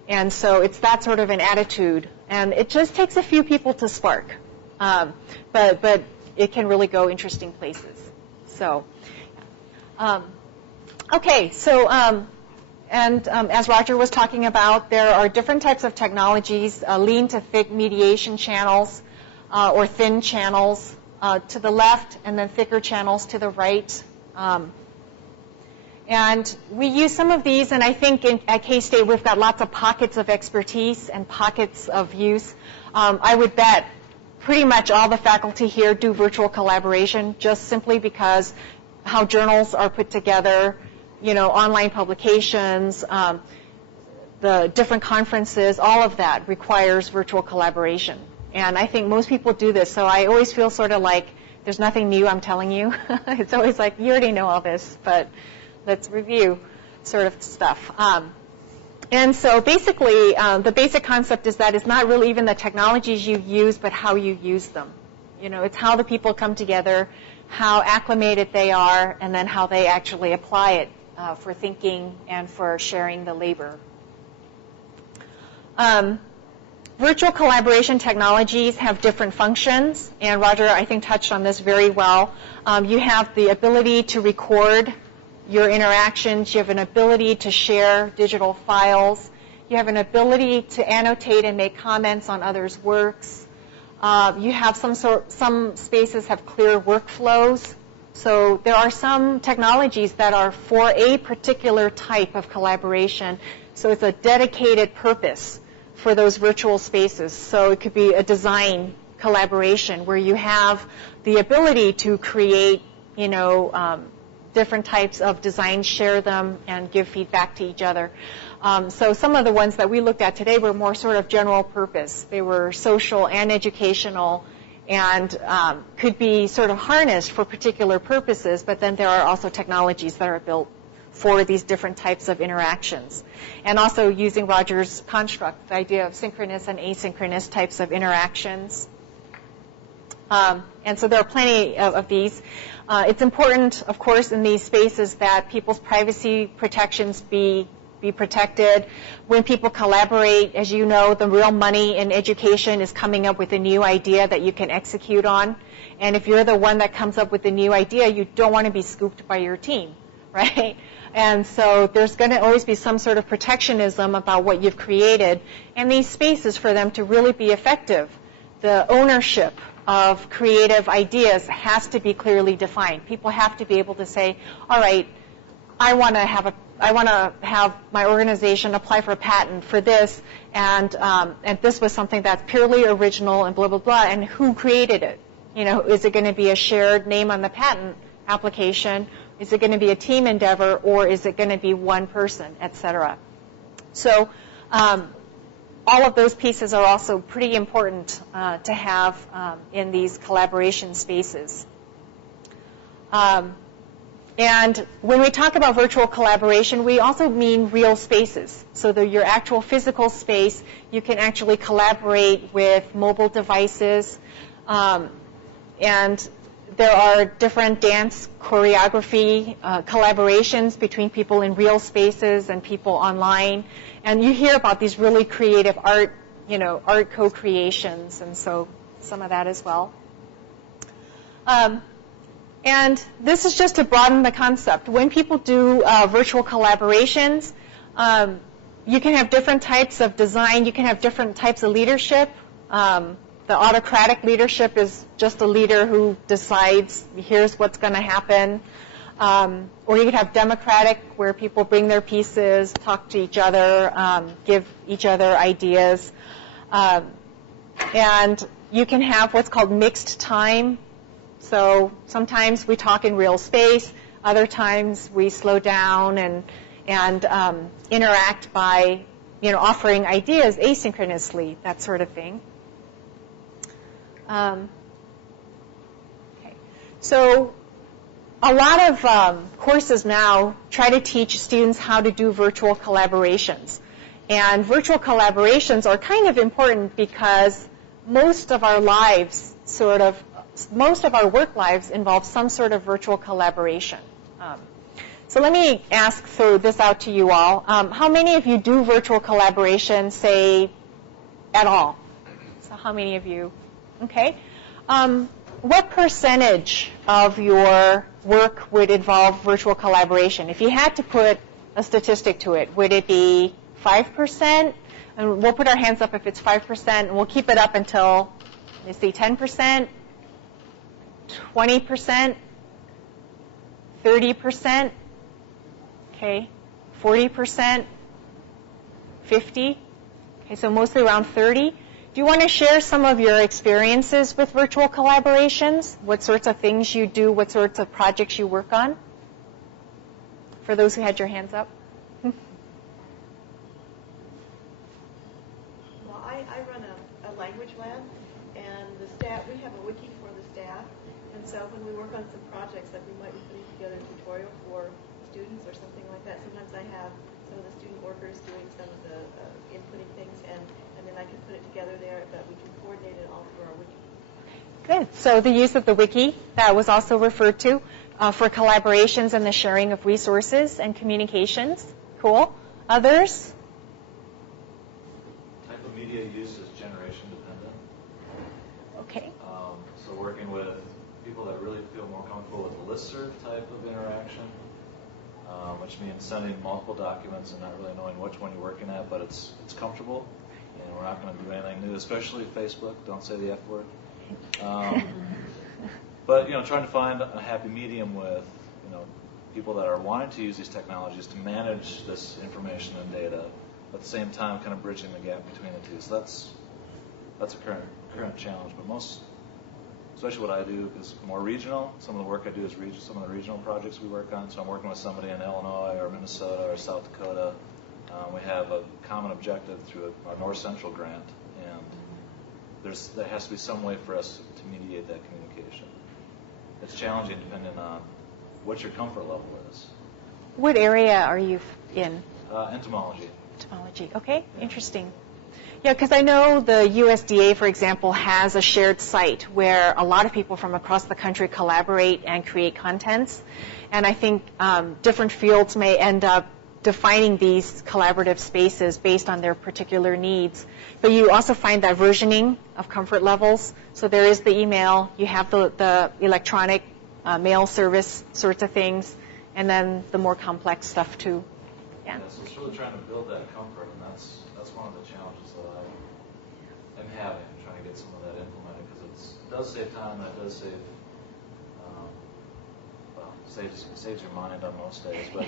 And so it's that sort of an attitude. And it just takes a few people to spark. But it can really go interesting places. So, okay, so, as Roger was talking about, there are different types of technologies, lean to thick mediation channels or thin channels to the left, and then thicker channels to the right. And we use some of these, and I think at K-State we've got lots of pockets of expertise and pockets of use. I would bet pretty much all the faculty here do virtual collaboration, just simply because how journals are put together, online publications, the different conferences, all of that requires virtual collaboration. And I think most people do this, so I always feel sort of like there's nothing new I'm telling you. It's always like, you already know all this, but let's review sort of stuff. And so basically, the basic concept is that it's not really even the technologies you use, but how you use them. It's how the people come together, how acclimated they are, and then how they actually apply it for thinking and for sharing the labor. Virtual collaboration technologies have different functions, and Roger, I think, touched on this very well. You have the ability to record your interactions. You have an ability to share digital files. You have an ability to annotate and make comments on others' works. You have some spaces have clear workflows. So there are some technologies that are for a particular type of collaboration. So it's a dedicated purpose for those virtual spaces. So it could be a design collaboration where you have the ability to create, different types of designs, share them, and give feedback to each other. So some of the ones that we looked at today were more sort of general purpose. They were social and educational and could be sort of harnessed for particular purposes, but then there are also technologies that are built for these different types of interactions. And also using Roger's construct, the idea of synchronous and asynchronous types of interactions. And so there are plenty of these. It's important, of course, in these spaces that people's privacy protections be protected. When people collaborate, as you know, the real money in education is coming up with a new idea that you can execute on. And if you're the one that comes up with a new idea, you don't want to be scooped by your team, right? And so there's going to always be some sort of protectionism about what you've created. And these spaces, for them to really be effective, the ownership of creative ideas has to be clearly defined. People have to be able to say, all right, I want to have my organization apply for a patent for this, and this was something that's purely original and blah, blah, blah, and who created it? You know, is it going to be a shared name on the patent application? Is it going to be a team endeavor, or is it going to be one person, et cetera? So all of those pieces are also pretty important to have in these collaboration spaces. And when we talk about virtual collaboration, we also mean real spaces. So your actual physical space, you can actually collaborate with mobile devices. And there are different dance choreography collaborations between people in real spaces and people online. And you hear about these really creative art co-creations, and so some of that as well. And this is just to broaden the concept. When people do virtual collaborations, you can have different types of design. You can have different types of leadership. The autocratic leadership is just a leader who decides, here's what's going to happen. Or you could have democratic, where people bring their pieces, talk to each other, give each other ideas. And you can have what's called mixed time. So sometimes we talk in real space. Other times we slow down and interact by, offering ideas asynchronously, that sort of thing. Okay. So a lot of courses now try to teach students how to do virtual collaborations. And virtual collaborations are kind of important because most of our lives, most of our work lives involve some sort of virtual collaboration. So let me throw this out to you all. How many of you do virtual collaboration, say, at all? So how many of you? Okay. What percentage of your work would involve virtual collaboration? If you had to put a statistic to it, would it be 5%? And we'll put our hands up if it's 5%, and we'll keep it up until, let's see, 10%, 20%, 30%, okay, 40%, 50%, okay, so mostly around 30%. Do you want to share some of your experiences with virtual collaborations? What sorts of things you do, what sorts of projects you work on? For those who had your hands up. Well, I run a language lab, and the staff, we have a wiki for the staff, and so when we work on some projects, like we might be putting together a tutorial for students or something like that, sometimes I have some of the student workers doing some of the inputting things, and then I can put it together there, but we can coordinate it all through our wiki. Good. So the use of the wiki, that was also referred to for collaborations and the sharing of resources and communications. Cool. Others? Type of media use is generation dependent. Okay. So working with people that really feel more comfortable with the listserv type of interaction, which means sending multiple documents and not really knowing which one you're working at, but it's comfortable. And we're not going to do anything new, especially Facebook. Don't say the F word. But trying to find a happy medium with people that are wanting to use these technologies to manage this information and data, at the same time, kind of bridging the gap between the two. So that's a current challenge. But most especially what I do, is more regional. Some of the work I do is some of the regional projects we work on. So I'm working with somebody in Illinois or Minnesota or South Dakota. We have a common objective through our North Central grant, and there has to be some way for us to mediate that communication. It's challenging depending on what your comfort level is. What area are you in? Entomology. Entomology. Okay, interesting. Yeah, because I know the USDA, for example, has a shared site where a lot of people from across the country collaborate and create contents. And I think different fields may end up defining these collaborative spaces based on their particular needs. But you also find that versioning of comfort levels. So there is the email, you have the electronic mail service sorts of things, and then the more complex stuff too. Yeah. So it's really trying to build that comfort, and that's one of the challenges that I am having, trying to get some of that implemented, because it does save time, and it does save, saves your mind on most days, but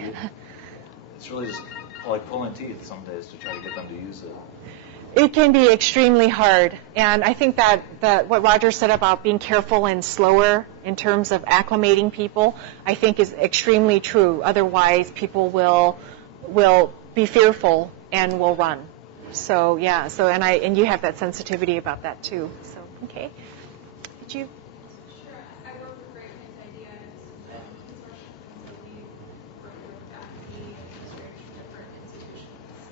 it's really just like pulling teeth some days to try to get them to use it. It can be extremely hard, and I think that what Roger said about being careful and slower in terms of acclimating people, I think is extremely true. Otherwise, people will be fearful and will run. So yeah, and you have that sensitivity about that too. So okay, did you? Sure. I work with Great Plains Ideas, and these are things that we work with faculty and administrators from different institutions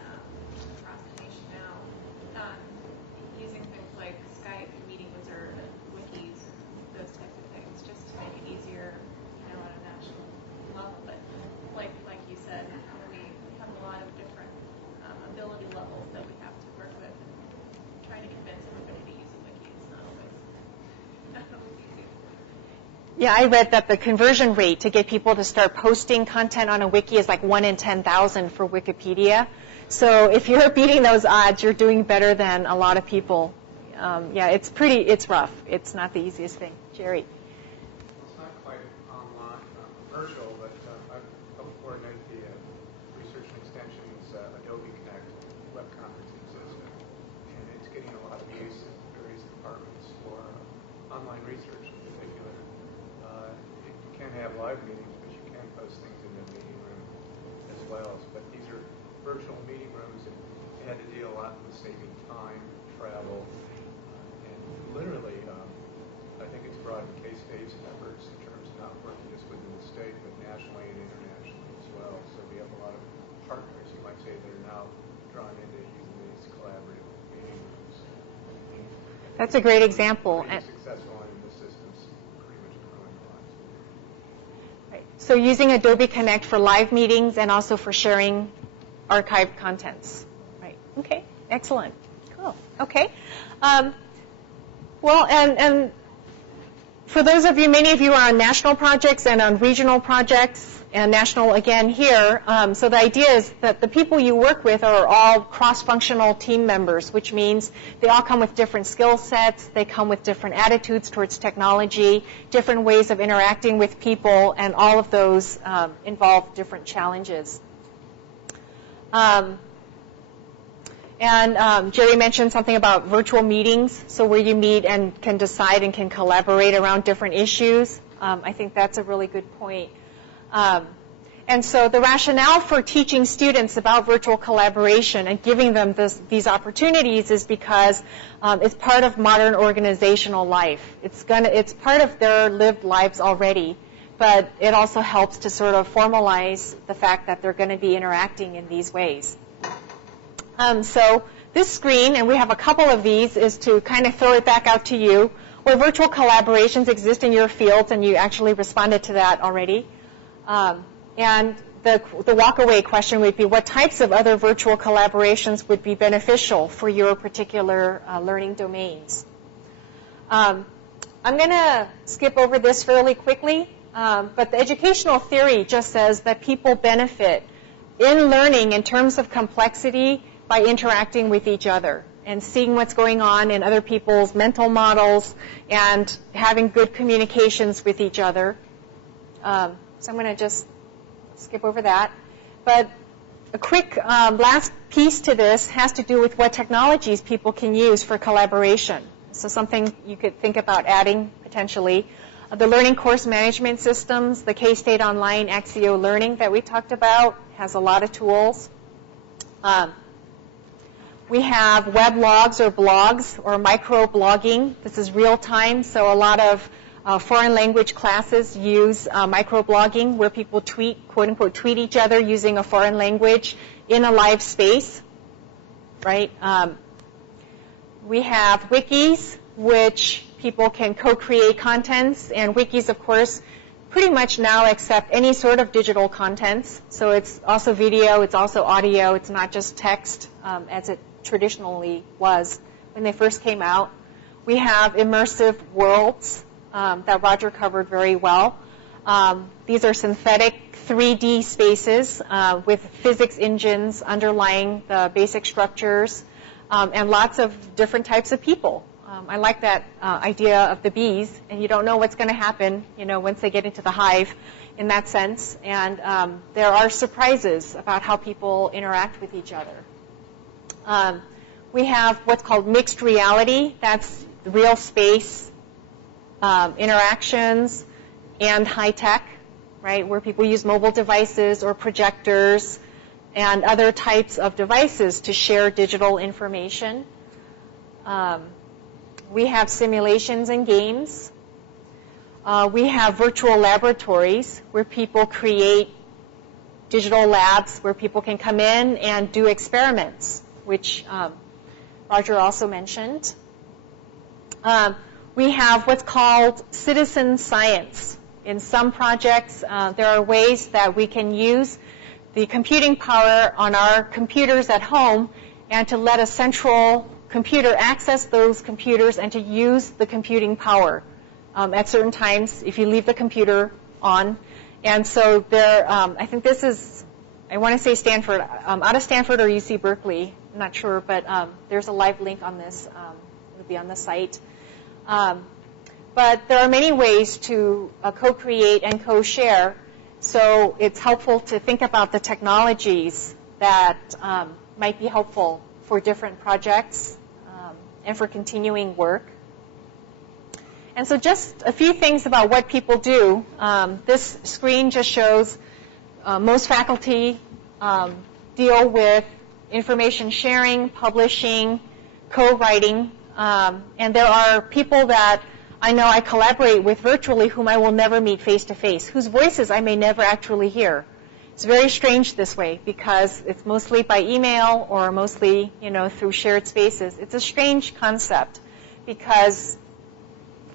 across the nation now, using things like Skype, Meeting Wizard, wikis, those types of things, just to make it easier, on a national level. But like you said, we have a lot of different ability levels that we have to work with, and trying to convince everybody to use a wiki is not always easy. Yeah, I read that the conversion rate to get people to start posting content on a wiki is like 1 in 10,000 for Wikipedia. So if you're beating those odds, you're doing better than a lot of people. Yeah, it's rough. It's not the easiest thing. Jerry. It's not quite online, virtual, but I've helped coordinate the Research and Extension's Adobe Connect web conferencing system, and it's getting a lot of use in various departments for online research in particular. You can't have live meetings, but you can post things in the meeting room as well. But these are virtual meeting rooms, and they had to deal a lot with saving time, travel, and literally, I think it's broadened K-State's efforts in terms of not working just within the state, but nationally and internationally as well. So we have a lot of partners, you might say, that are now drawn into using these collaborative meeting rooms. That's a great example. Pretty successful, and the system's pretty much growing a lot. Right. So using Adobe Connect for live meetings and also for sharing archived contents. Right. Okay. Excellent. Cool. Okay. Well, and for those of you, many of you are on national projects and on regional projects, and national again here. So the idea is that the people you work with are all cross-functional team members, which means they all come with different skill sets, they come with different attitudes towards technology, different ways of interacting with people, and all of those involve different challenges. And Jerry mentioned something about virtual meetings, so where you meet and can decide and can collaborate around different issues. I think that's a really good point. And so the rationale for teaching students about virtual collaboration and giving them these opportunities is because it's part of modern organizational life. It's part of their lived lives already, but it also helps to sort of formalize the fact that they're going to be interacting in these ways. So this screen, and we have a couple of these, is to kind of throw it back out to you, where virtual collaborations exist in your fields, and you actually responded to that already. And the walk-away question would be, what types of other virtual collaborations would be beneficial for your particular learning domains? I'm going to skip over this fairly quickly, but the educational theory just says that people benefit in learning in terms of complexity by interacting with each other and seeing what's going on in other people's mental models and having good communications with each other. So I'm going to just skip over that. But a quick last piece to this has to do with what technologies people can use for collaboration. So something you could think about adding potentially. The learning course management systems, the K-State Online Axio Learning that we talked about has a lot of tools. We have weblogs or blogs or microblogging. This is real time, so a lot of foreign language classes use microblogging where people tweet, quote unquote, tweet each other using a foreign language in a live space, right? We have wikis, which people can co-create contents, and wikis, of course, pretty much now accept any sort of digital contents. So it's also video, it's also audio, it's not just text as it traditionally was when they first came out. We have immersive worlds that Roger covered very well. These are synthetic 3D spaces with physics engines underlying the basic structures and lots of different types of people. I like that idea of the bees, and you don't know what's going to happen, once they get into the hive in that sense. And there are surprises about how people interact with each other. We have what's called mixed reality. That's real space interactions and high tech, right, where people use mobile devices or projectors and other types of devices to share digital information. We have simulations and games. We have virtual laboratories where people create digital labs where people can come in and do experiments, which Roger also mentioned. We have what's called citizen science. In some projects, there are ways that we can use the computing power on our computers at home and to let a central computer access those computers and to use the computing power at certain times if you leave the computer on. And so there, I think this is, I want to say Stanford, out of Stanford or UC Berkeley, I'm not sure, but there's a live link on this. It'll be on the site. But there are many ways to co-create and co-share, so it's helpful to think about the technologies that might be helpful for different projects and for continuing work. And so just a few things about what people do. This screen just shows most faculty deal with information sharing, publishing, co-writing, and there are people that I know I collaborate with virtually whom I will never meet face-to-face, whose voices I may never actually hear. It's very strange this way because it's mostly by email or mostly, through shared spaces. It's a strange concept because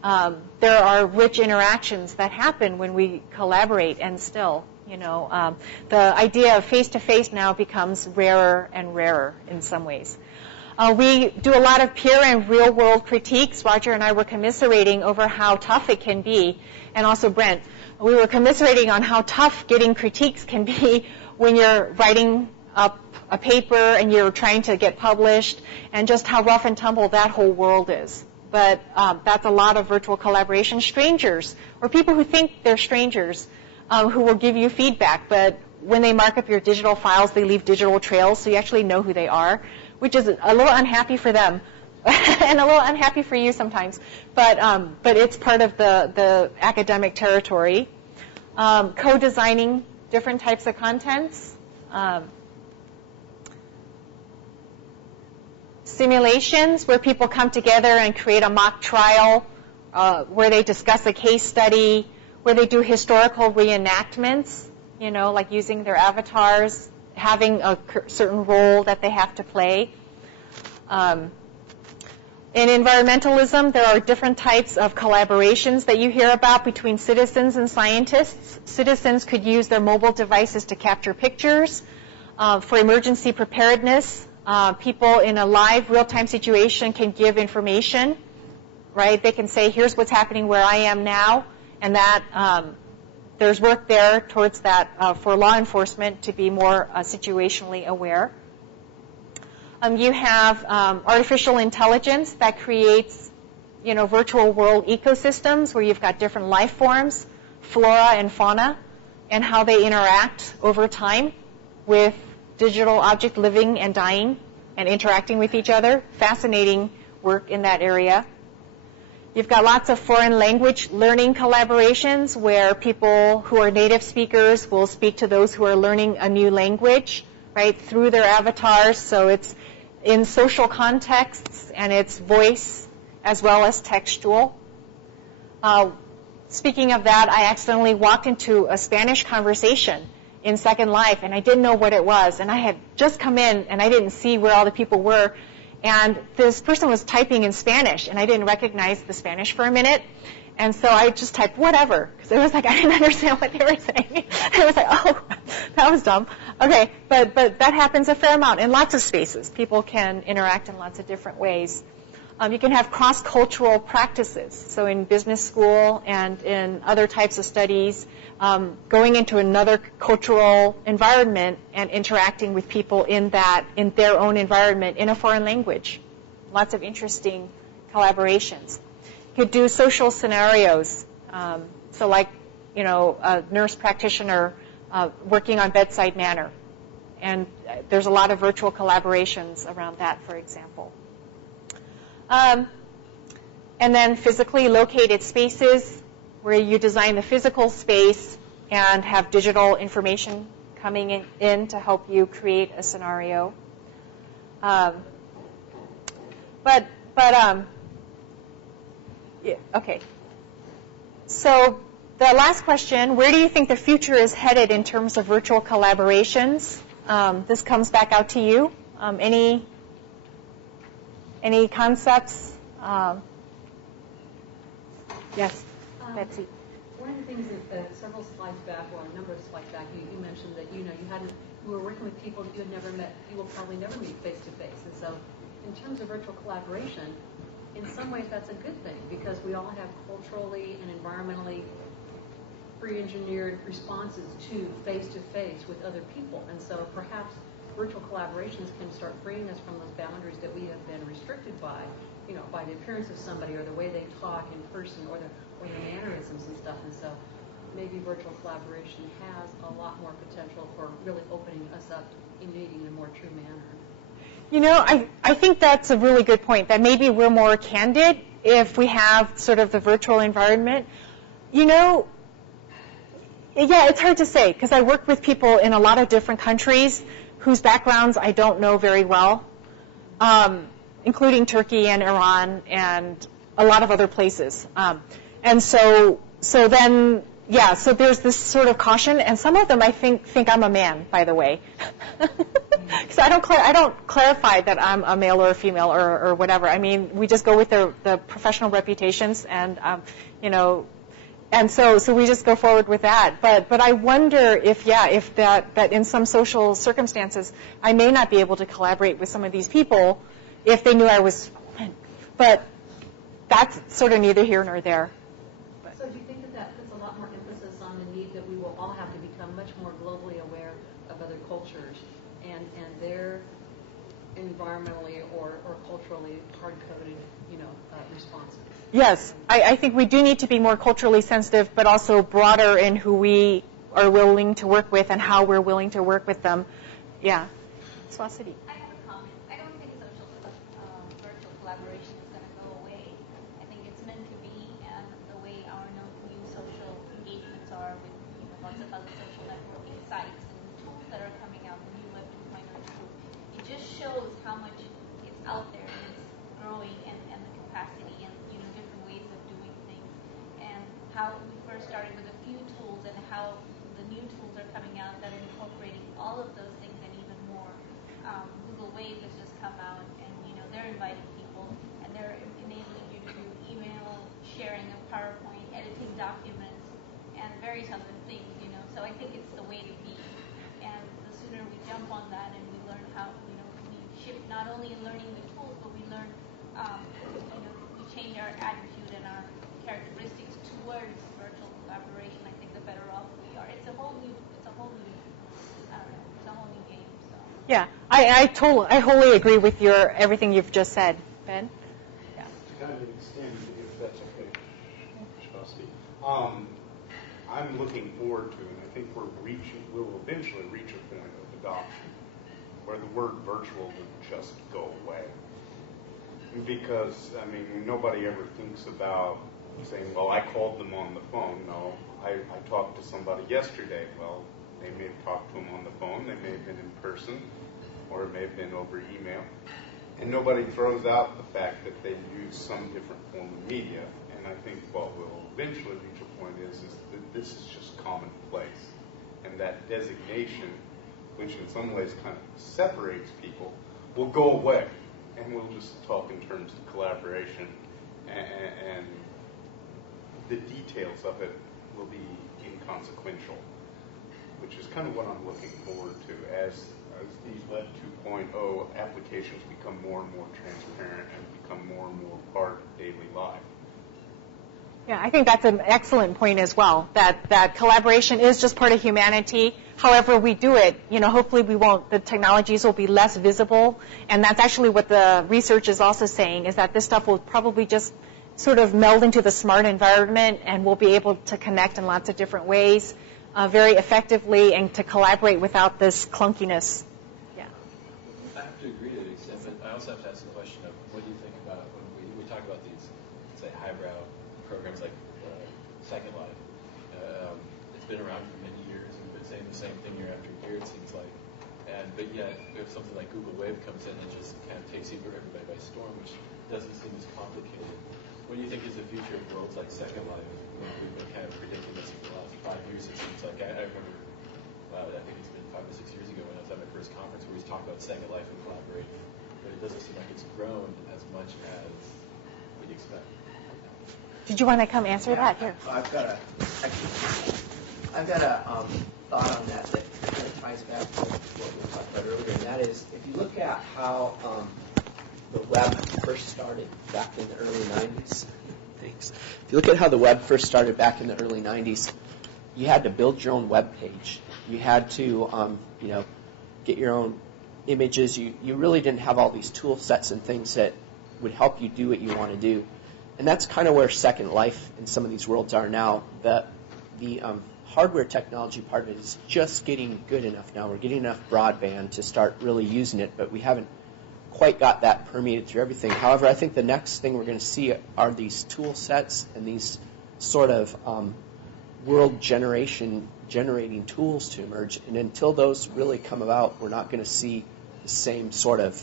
there are rich interactions that happen when we collaborate, and still, the idea of face-to-face now becomes rarer and rarer in some ways. We do a lot of peer and real-world critiques. Roger and I were commiserating over how tough it can be, and also Brent. We were commiserating on how tough getting critiques can be when you're writing up a paper and you're trying to get published, and just how rough and tumble that whole world is. But that's a lot of virtual collaboration. Strangers, or people who think they're strangers, who will give you feedback, but when they mark up your digital files, they leave digital trails, so you actually know who they are, which is a little unhappy for them and a little unhappy for you sometimes. But it's part of the academic territory. Co-designing different types of contents. Simulations where people come together and create a mock trial, where they discuss a case study, where they do historical reenactments, like using their avatars, having a certain role that they have to play. In environmentalism, there are different types of collaborations that you hear about between citizens and scientists. Citizens could use their mobile devices to capture pictures. For emergency preparedness, people in a live, real-time situation can give information, right? They can say, here's what's happening where I am now, and that there's work there towards that for law enforcement to be more situationally aware. You have artificial intelligence that creates, virtual world ecosystems where you've got different life forms, flora and fauna, and how they interact over time with digital object living and dying and interacting with each other. Fascinating work in that area. You've got lots of foreign language learning collaborations where people who are native speakers will speak to those who are learning a new language, right, through their avatars. So it's in social contexts, and it's voice as well as textual. Speaking of that, I accidentally walked into a Spanish conversation in Second Life, and I didn't know what it was. And I had just come in, and I didn't see where all the people were. And this person was typing in Spanish, and I didn't recognize the Spanish for a minute. And so I just typed whatever, because it was like I didn't understand what they were saying. I was like, oh, that was dumb. Okay, but that happens a fair amount in lots of spaces. People can interact in lots of different ways. You can have cross-cultural practices. So in business school and in other types of studies, going into another cultural environment and interacting with people in their own environment in a foreign language. Lots of interesting collaborations. You could do social scenarios. So like, a nurse practitioner working on bedside manner. And there's a lot of virtual collaborations around that, for example. And then physically located spaces where you design the physical space and have digital information coming in to help you create a scenario. Okay. So the last question, where do you think the future is headed in terms of virtual collaborations? This comes back out to you. Any concepts? Yes, Betsy. One of the things that several slides back, or a number of slides back, you mentioned that you were working with people that you had never met, you will probably never meet face to face. And so, in terms of virtual collaboration, in some ways that's a good thing because we all have culturally and environmentally pre-engineered responses to face with other people. And so, perhaps virtual collaborations can start freeing us from those boundaries that we have been restricted by, by the appearance of somebody or the way they talk in person or the mannerisms and stuff. And so maybe virtual collaboration has a lot more potential for really opening us up in meeting in a more true manner. I think that's a really good point, that maybe we're more candid if we have sort of the virtual environment. Yeah, it's hard to say because I work with people in a lot of different countries whose backgrounds I don't know very well, including Turkey and Iran and a lot of other places. And so there's this sort of caution, and some of them I think I'm a man, by the way, because I don't clarify that I'm a male or a female or whatever. I mean, we just go with the professional reputations, and and so we just go forward with that. But I wonder if that in some social circumstances I may not be able to collaborate with some of these people if they knew I was woman. But that's sort of neither here nor there. So do you think that puts a lot more emphasis on the need that we will all have to become much more globally aware of other cultures and their environmentally or culturally hard-coded, responses? Yes, I think we do need to be more culturally sensitive, but also broader in who we are willing to work with and how we're willing to work with them. Yeah. Swasiti. I have a comment. I don't think virtual collaboration is going to go away. I think it's meant to be, and the way our new social engagements are with lots of other social networking sites and tools that are coming out, the new Web 2.0 it just shows how much it's out there and it's growing and the capacity and different ways of doing things, and how we first started with a few tools and how the new tools are coming out that are incorporating all of those things and even more. Google Wave has just come out, and they're inviting people, and they're enabling you to do email sharing of PowerPoint, editing documents, and various other things. So I think it's the way to be, and the sooner we jump on that and we learn how, we shift not only in learning the tools, but we learn, we change our attitude and our characteristics towards virtual collaboration. I think the better off we are. It's a whole new game. So. Yeah, I wholly agree with everything you've just said, Ben. Yeah. Kind of extend, if that's okay, Shasti. I'm looking forward to, and I think we'll eventually reach a point of adoption where the word virtual would just go away. Because, I mean, nobody ever thinks about saying, well, I called them on the phone. No, I talked to somebody yesterday. Well, they may have talked to them on the phone. They may have been in person, or it may have been over email. And nobody throws out the fact that they use some different form of media. And I think what will eventually reach a point is that this is just commonplace. And that designation, which in some ways kind of separates people, will go away. And we'll just talk in terms of collaboration, and the details of it will be inconsequential, which is kind of what I'm looking forward to as these Web 2.0 applications become more and more transparent and become more and more part of daily life. Yeah, I think that's an excellent point as well, that collaboration is just part of humanity. However we do it, hopefully the technologies will be less visible. And that's actually what the research is also saying, is that this stuff will probably just sort of meld into the smart environment, and we'll be able to connect in lots of different ways very effectively and to collaborate without this clunkiness. Yeah. I have to agree to an extent, but I also have to ask the question of what do you think about when we talk about these, say, highbrow programs like Second Life. It's been around for many years, and we've been saying the same thing year after year, it seems like. But yet, if something like Google Wave comes in and just kind of takes everybody by storm, which doesn't seem as complicated. What do you think is the future of worlds like Second Life? We've been kind of predicting this for the last 5 years, it seems like. I remember, I think it's been 5 or 6 years ago when I was at my first conference where we talked about Second Life and collaborating. But it doesn't seem like it's grown as much as we'd expect. Did you want to come answer that here? I've got a thought on that kind of ties back to what we talked about earlier, and that is, if you look at how the web first started back in the early 90s. Thanks. If you look at how the web first started back in the early 90s, you had to build your own web page. You had to, get your own images. You really didn't have all these tool sets and things that would help you do what you want to do. And that's kind of where Second Life and some of these worlds are now. The hardware technology part of it is just getting good enough now. We're getting enough broadband to start really using it, but we haven't quite got that permeated through everything. However, I think the next thing we're going to see are these tool sets and these sort of world generating tools to emerge. And until those really come about, we're not going to see the same sort of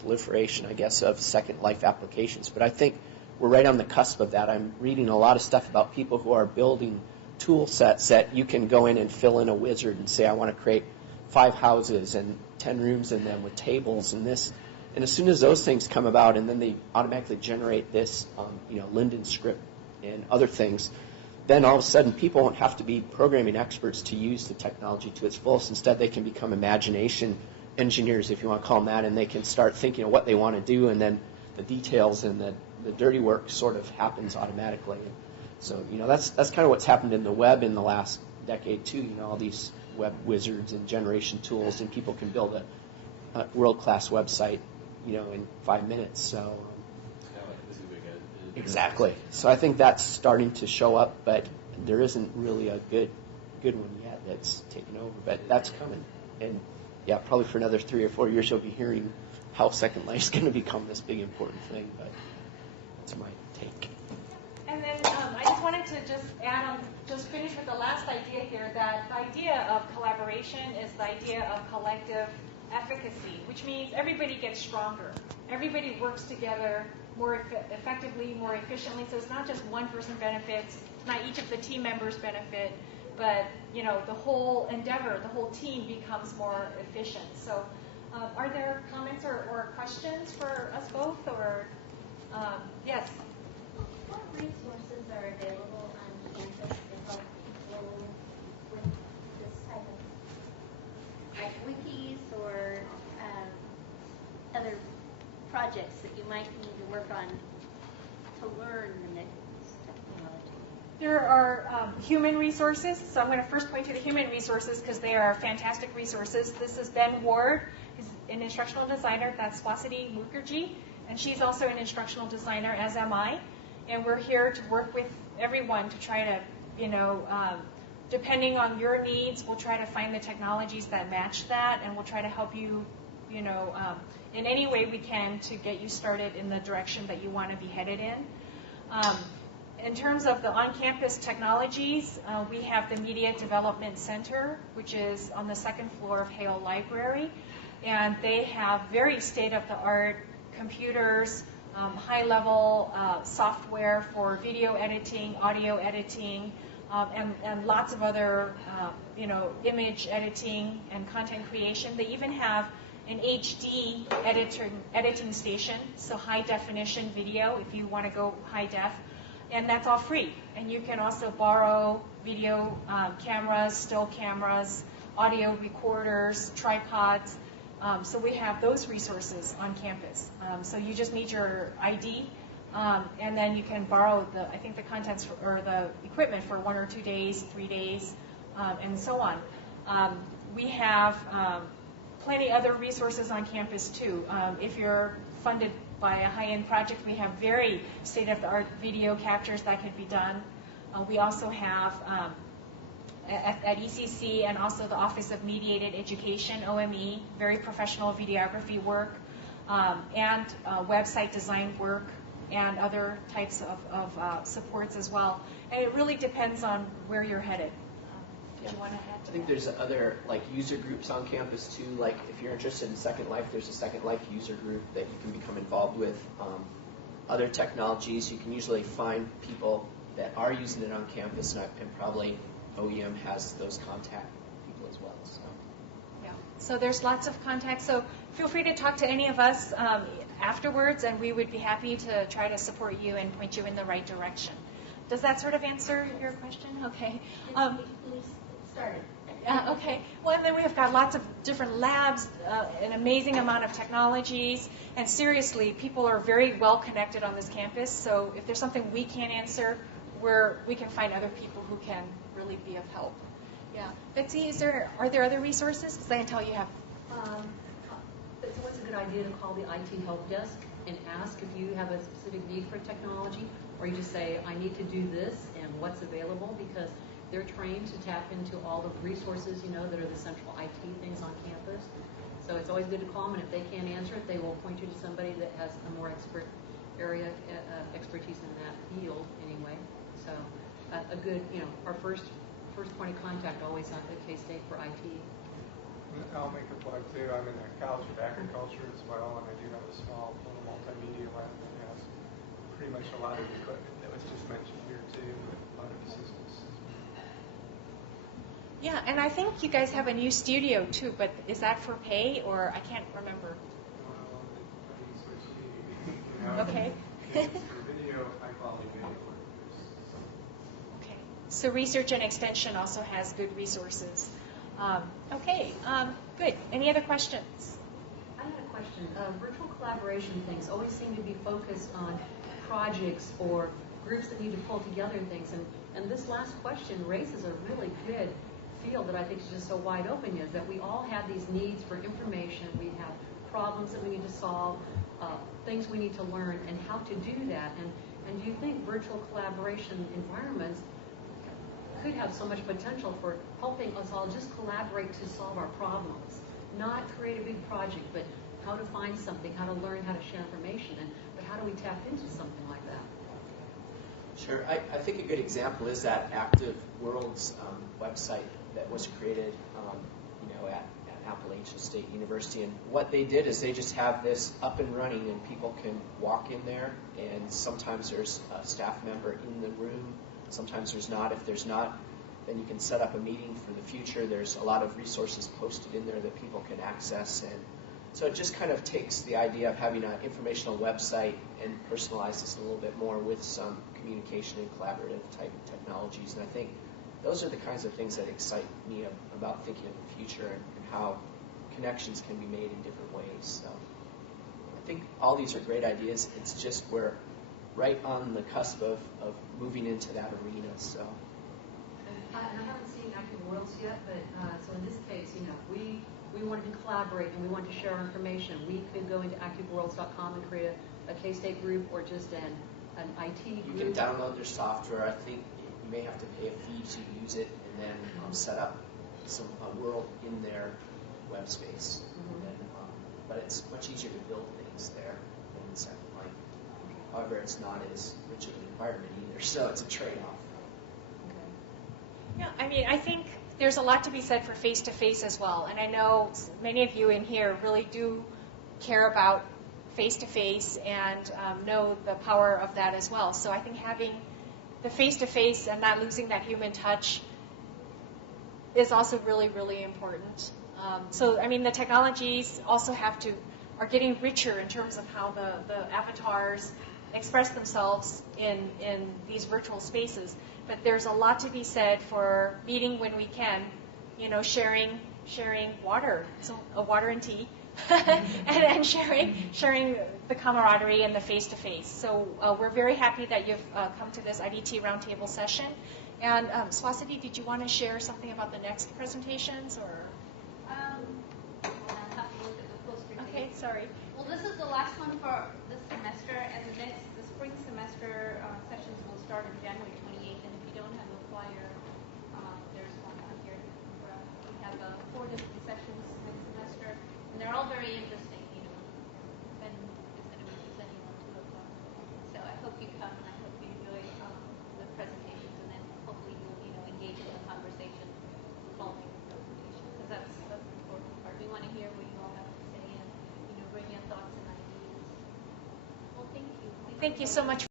proliferation, I guess, of Second Life applications. But I think we're right on the cusp of that. I'm reading a lot of stuff about people who are building tool sets that you can go in and fill in a wizard and say, I want to create 5 houses and 10 rooms in them with tables and this. And as soon as those things come about, and then they automatically generate this, Linden script and other things, then all of a sudden people won't have to be programming experts to use the technology to its fullest. Instead, they can become imagination engineers, if you want to call them that, and they can start thinking of what they want to do, and then the details and the dirty work sort of happens automatically. So, that's kind of what's happened in the web in the last decade, too. All these web wizards and generation tools, and people can build a world-class website, in 5 minutes. So exactly. So I think that's starting to show up, but there isn't really a good one yet that's taken over. But that's coming, and yeah, probably for another 3 or 4 years, you'll be hearing how Second Life is going to become this big important thing. But that's my take. And then I just wanted to just finish with the last idea here, that the idea of collaboration is the idea of collective efficacy, which means everybody gets stronger. Everybody works together more effectively, more efficiently. So it's not just one person benefits, it's not each of the team members benefit, but the whole endeavor, the whole team becomes more efficient. So are there comments or questions for us both? Or yes? What resources are available on campus to help people with this type of wikis or other projects that you might need to work on to learn the next technology? There are human resources, so I'm going to first point to the human resources because they are fantastic resources. This is Ben Ward, who's an instructional designer. That's Swasiti Mukherjee, and she's also an instructional designer, as am I. And we're here to work with everyone to try to, depending on your needs, we'll try to find the technologies that match that, and we'll try to help you, in any way we can to get you started in the direction that you want to be headed in. In terms of the on-campus technologies, we have the Media Development Center, which is on the second floor of Hale Library. And they have very state-of-the-art computers, high-level software for video editing, audio editing, and lots of other, image editing and content creation. They even have an HD editing station, so high-definition video if you want to go high-def. And that's all free. And you can also borrow video cameras, still cameras, audio recorders, tripods. So we have those resources on campus. So you just need your ID, and then you can borrow the contents or the equipment for 1 or 2 days, 3 days, and so on. We have plenty other resources on campus too. If you're funded by a high-end project, we have very state-of-the-art video captures that could be done. We also have at ECC and also the Office of Mediated Education, OME, very professional videography work, and website design work, and other types of supports as well. And it really depends on where you're headed. Did you want to add to I think that? there's other user groups on campus too. Like if you're interested in Second Life, there's a Second Life user group that you can become involved with. Other technologies, you can usually find people that are using it on campus, and probably OEM has those contact people as well. So. Yeah. So there's lots of contacts. So feel free to talk to any of us afterwards, and we would be happy to try to support you and point you in the right direction. Does that sort of answer your question? Okay. Please start. Okay. Well, and then we have got lots of different labs, an amazing amount of technologies, and seriously, people are very well connected on this campus. So if there's something we can't answer, we can find other people who can really be of help. Yeah. Betsy, are there other resources? Because I can tell you have. It's always a good idea to call the IT help desk and ask if you have a specific need for technology, or you just say, I need to do this, and what's available, because they're trained to tap into all the resources, that are the central IT things on campus. So it's always good to call them, and if they can't answer it, they will point you to somebody that has a more expertise in that field anyway. So a good, our first point of contact always on the K-State for IT. I'll make a plug too. I'm in the College of Agriculture as well, and I do have a small little multimedia lab that has pretty much a lot of equipment that was just mentioned here too, with a lot of assistance. Yeah, and I think you guys have a new studio too, but is that for pay, or I can't remember? Okay. It's for video, high quality video work. Okay. So research and extension also has good resources. Okay, good. Any other questions? I had a question. Virtual collaboration things always seem to be focused on projects or groups that need to pull together things. And this last question raises a really good field that I think is just so wide open, is that we all have these needs for information. We have problems that we need to solve, things we need to learn, and how to do that. And do you think virtual collaboration environments could have so much potential for helping us all just collaborate to solve our problems? Not create a big project, but how to find something, how to learn, how to share information, but how do we tap into something like that? Sure. I think a good example is that Active Worlds website that was created, at Appalachian State University. And what they did is they just have this up and running, and people can walk in there, and sometimes there's a staff member in the room, sometimes there's not. If there's not, then you can set up a meeting for the future. There's a lot of resources posted in there that people can access. And so it just kind of takes the idea of having an informational website and personalizes it a little bit more with some communication and collaborative type of technologies. And I think those are the kinds of things that excite me about thinking of the future and how connections can be made in different ways. So I think all these are great ideas. It's just we're right on the cusp of moving into that arena. So. And I haven't seen Active Worlds yet, but so in this case, we wanted to collaborate and we want to share our information. We could go into activeworlds.com and create a K-State group or just an IT group. You can download their software. I think you may have to pay a fee to use it, and then set up a world in their web space. Mm-hmm. but it's much easier to build things there than in Second Life. However, it's not as rich of an environment either, so it's a trade-off. Yeah, I mean, I think there's a lot to be said for face-to-face as well. And I know many of you in here really do care about face-to-face and know the power of that as well. So I think having the face-to-face and not losing that human touch is also really, really important. So, I mean, the technologies also are getting richer in terms of how the avatars express themselves in these virtual spaces. But there's a lot to be said for meeting when we can, sharing water, so water and tea, and sharing the camaraderie and the face-to-face. So we're very happy that you've come to this IDT Roundtable session. And Swasiti, did you want to share something about the next presentations, or? I'll have to look at the poster. Okay, sorry. Well, this is the last one for this semester, and the spring semester sessions will start on January 28th. And if you don't have a flyer, there's one out here. We have 4 different sessions this semester, and they're all very interesting. Ben is going to be presenting on 2 of them. So I hope you come, and I hope you enjoy the presentations, and then hopefully you'll engage in the conversation following the presentation, because that's the important part. We want to hear what you all have to say and bring your thoughts and ideas. Well, thank you. Thank you so much.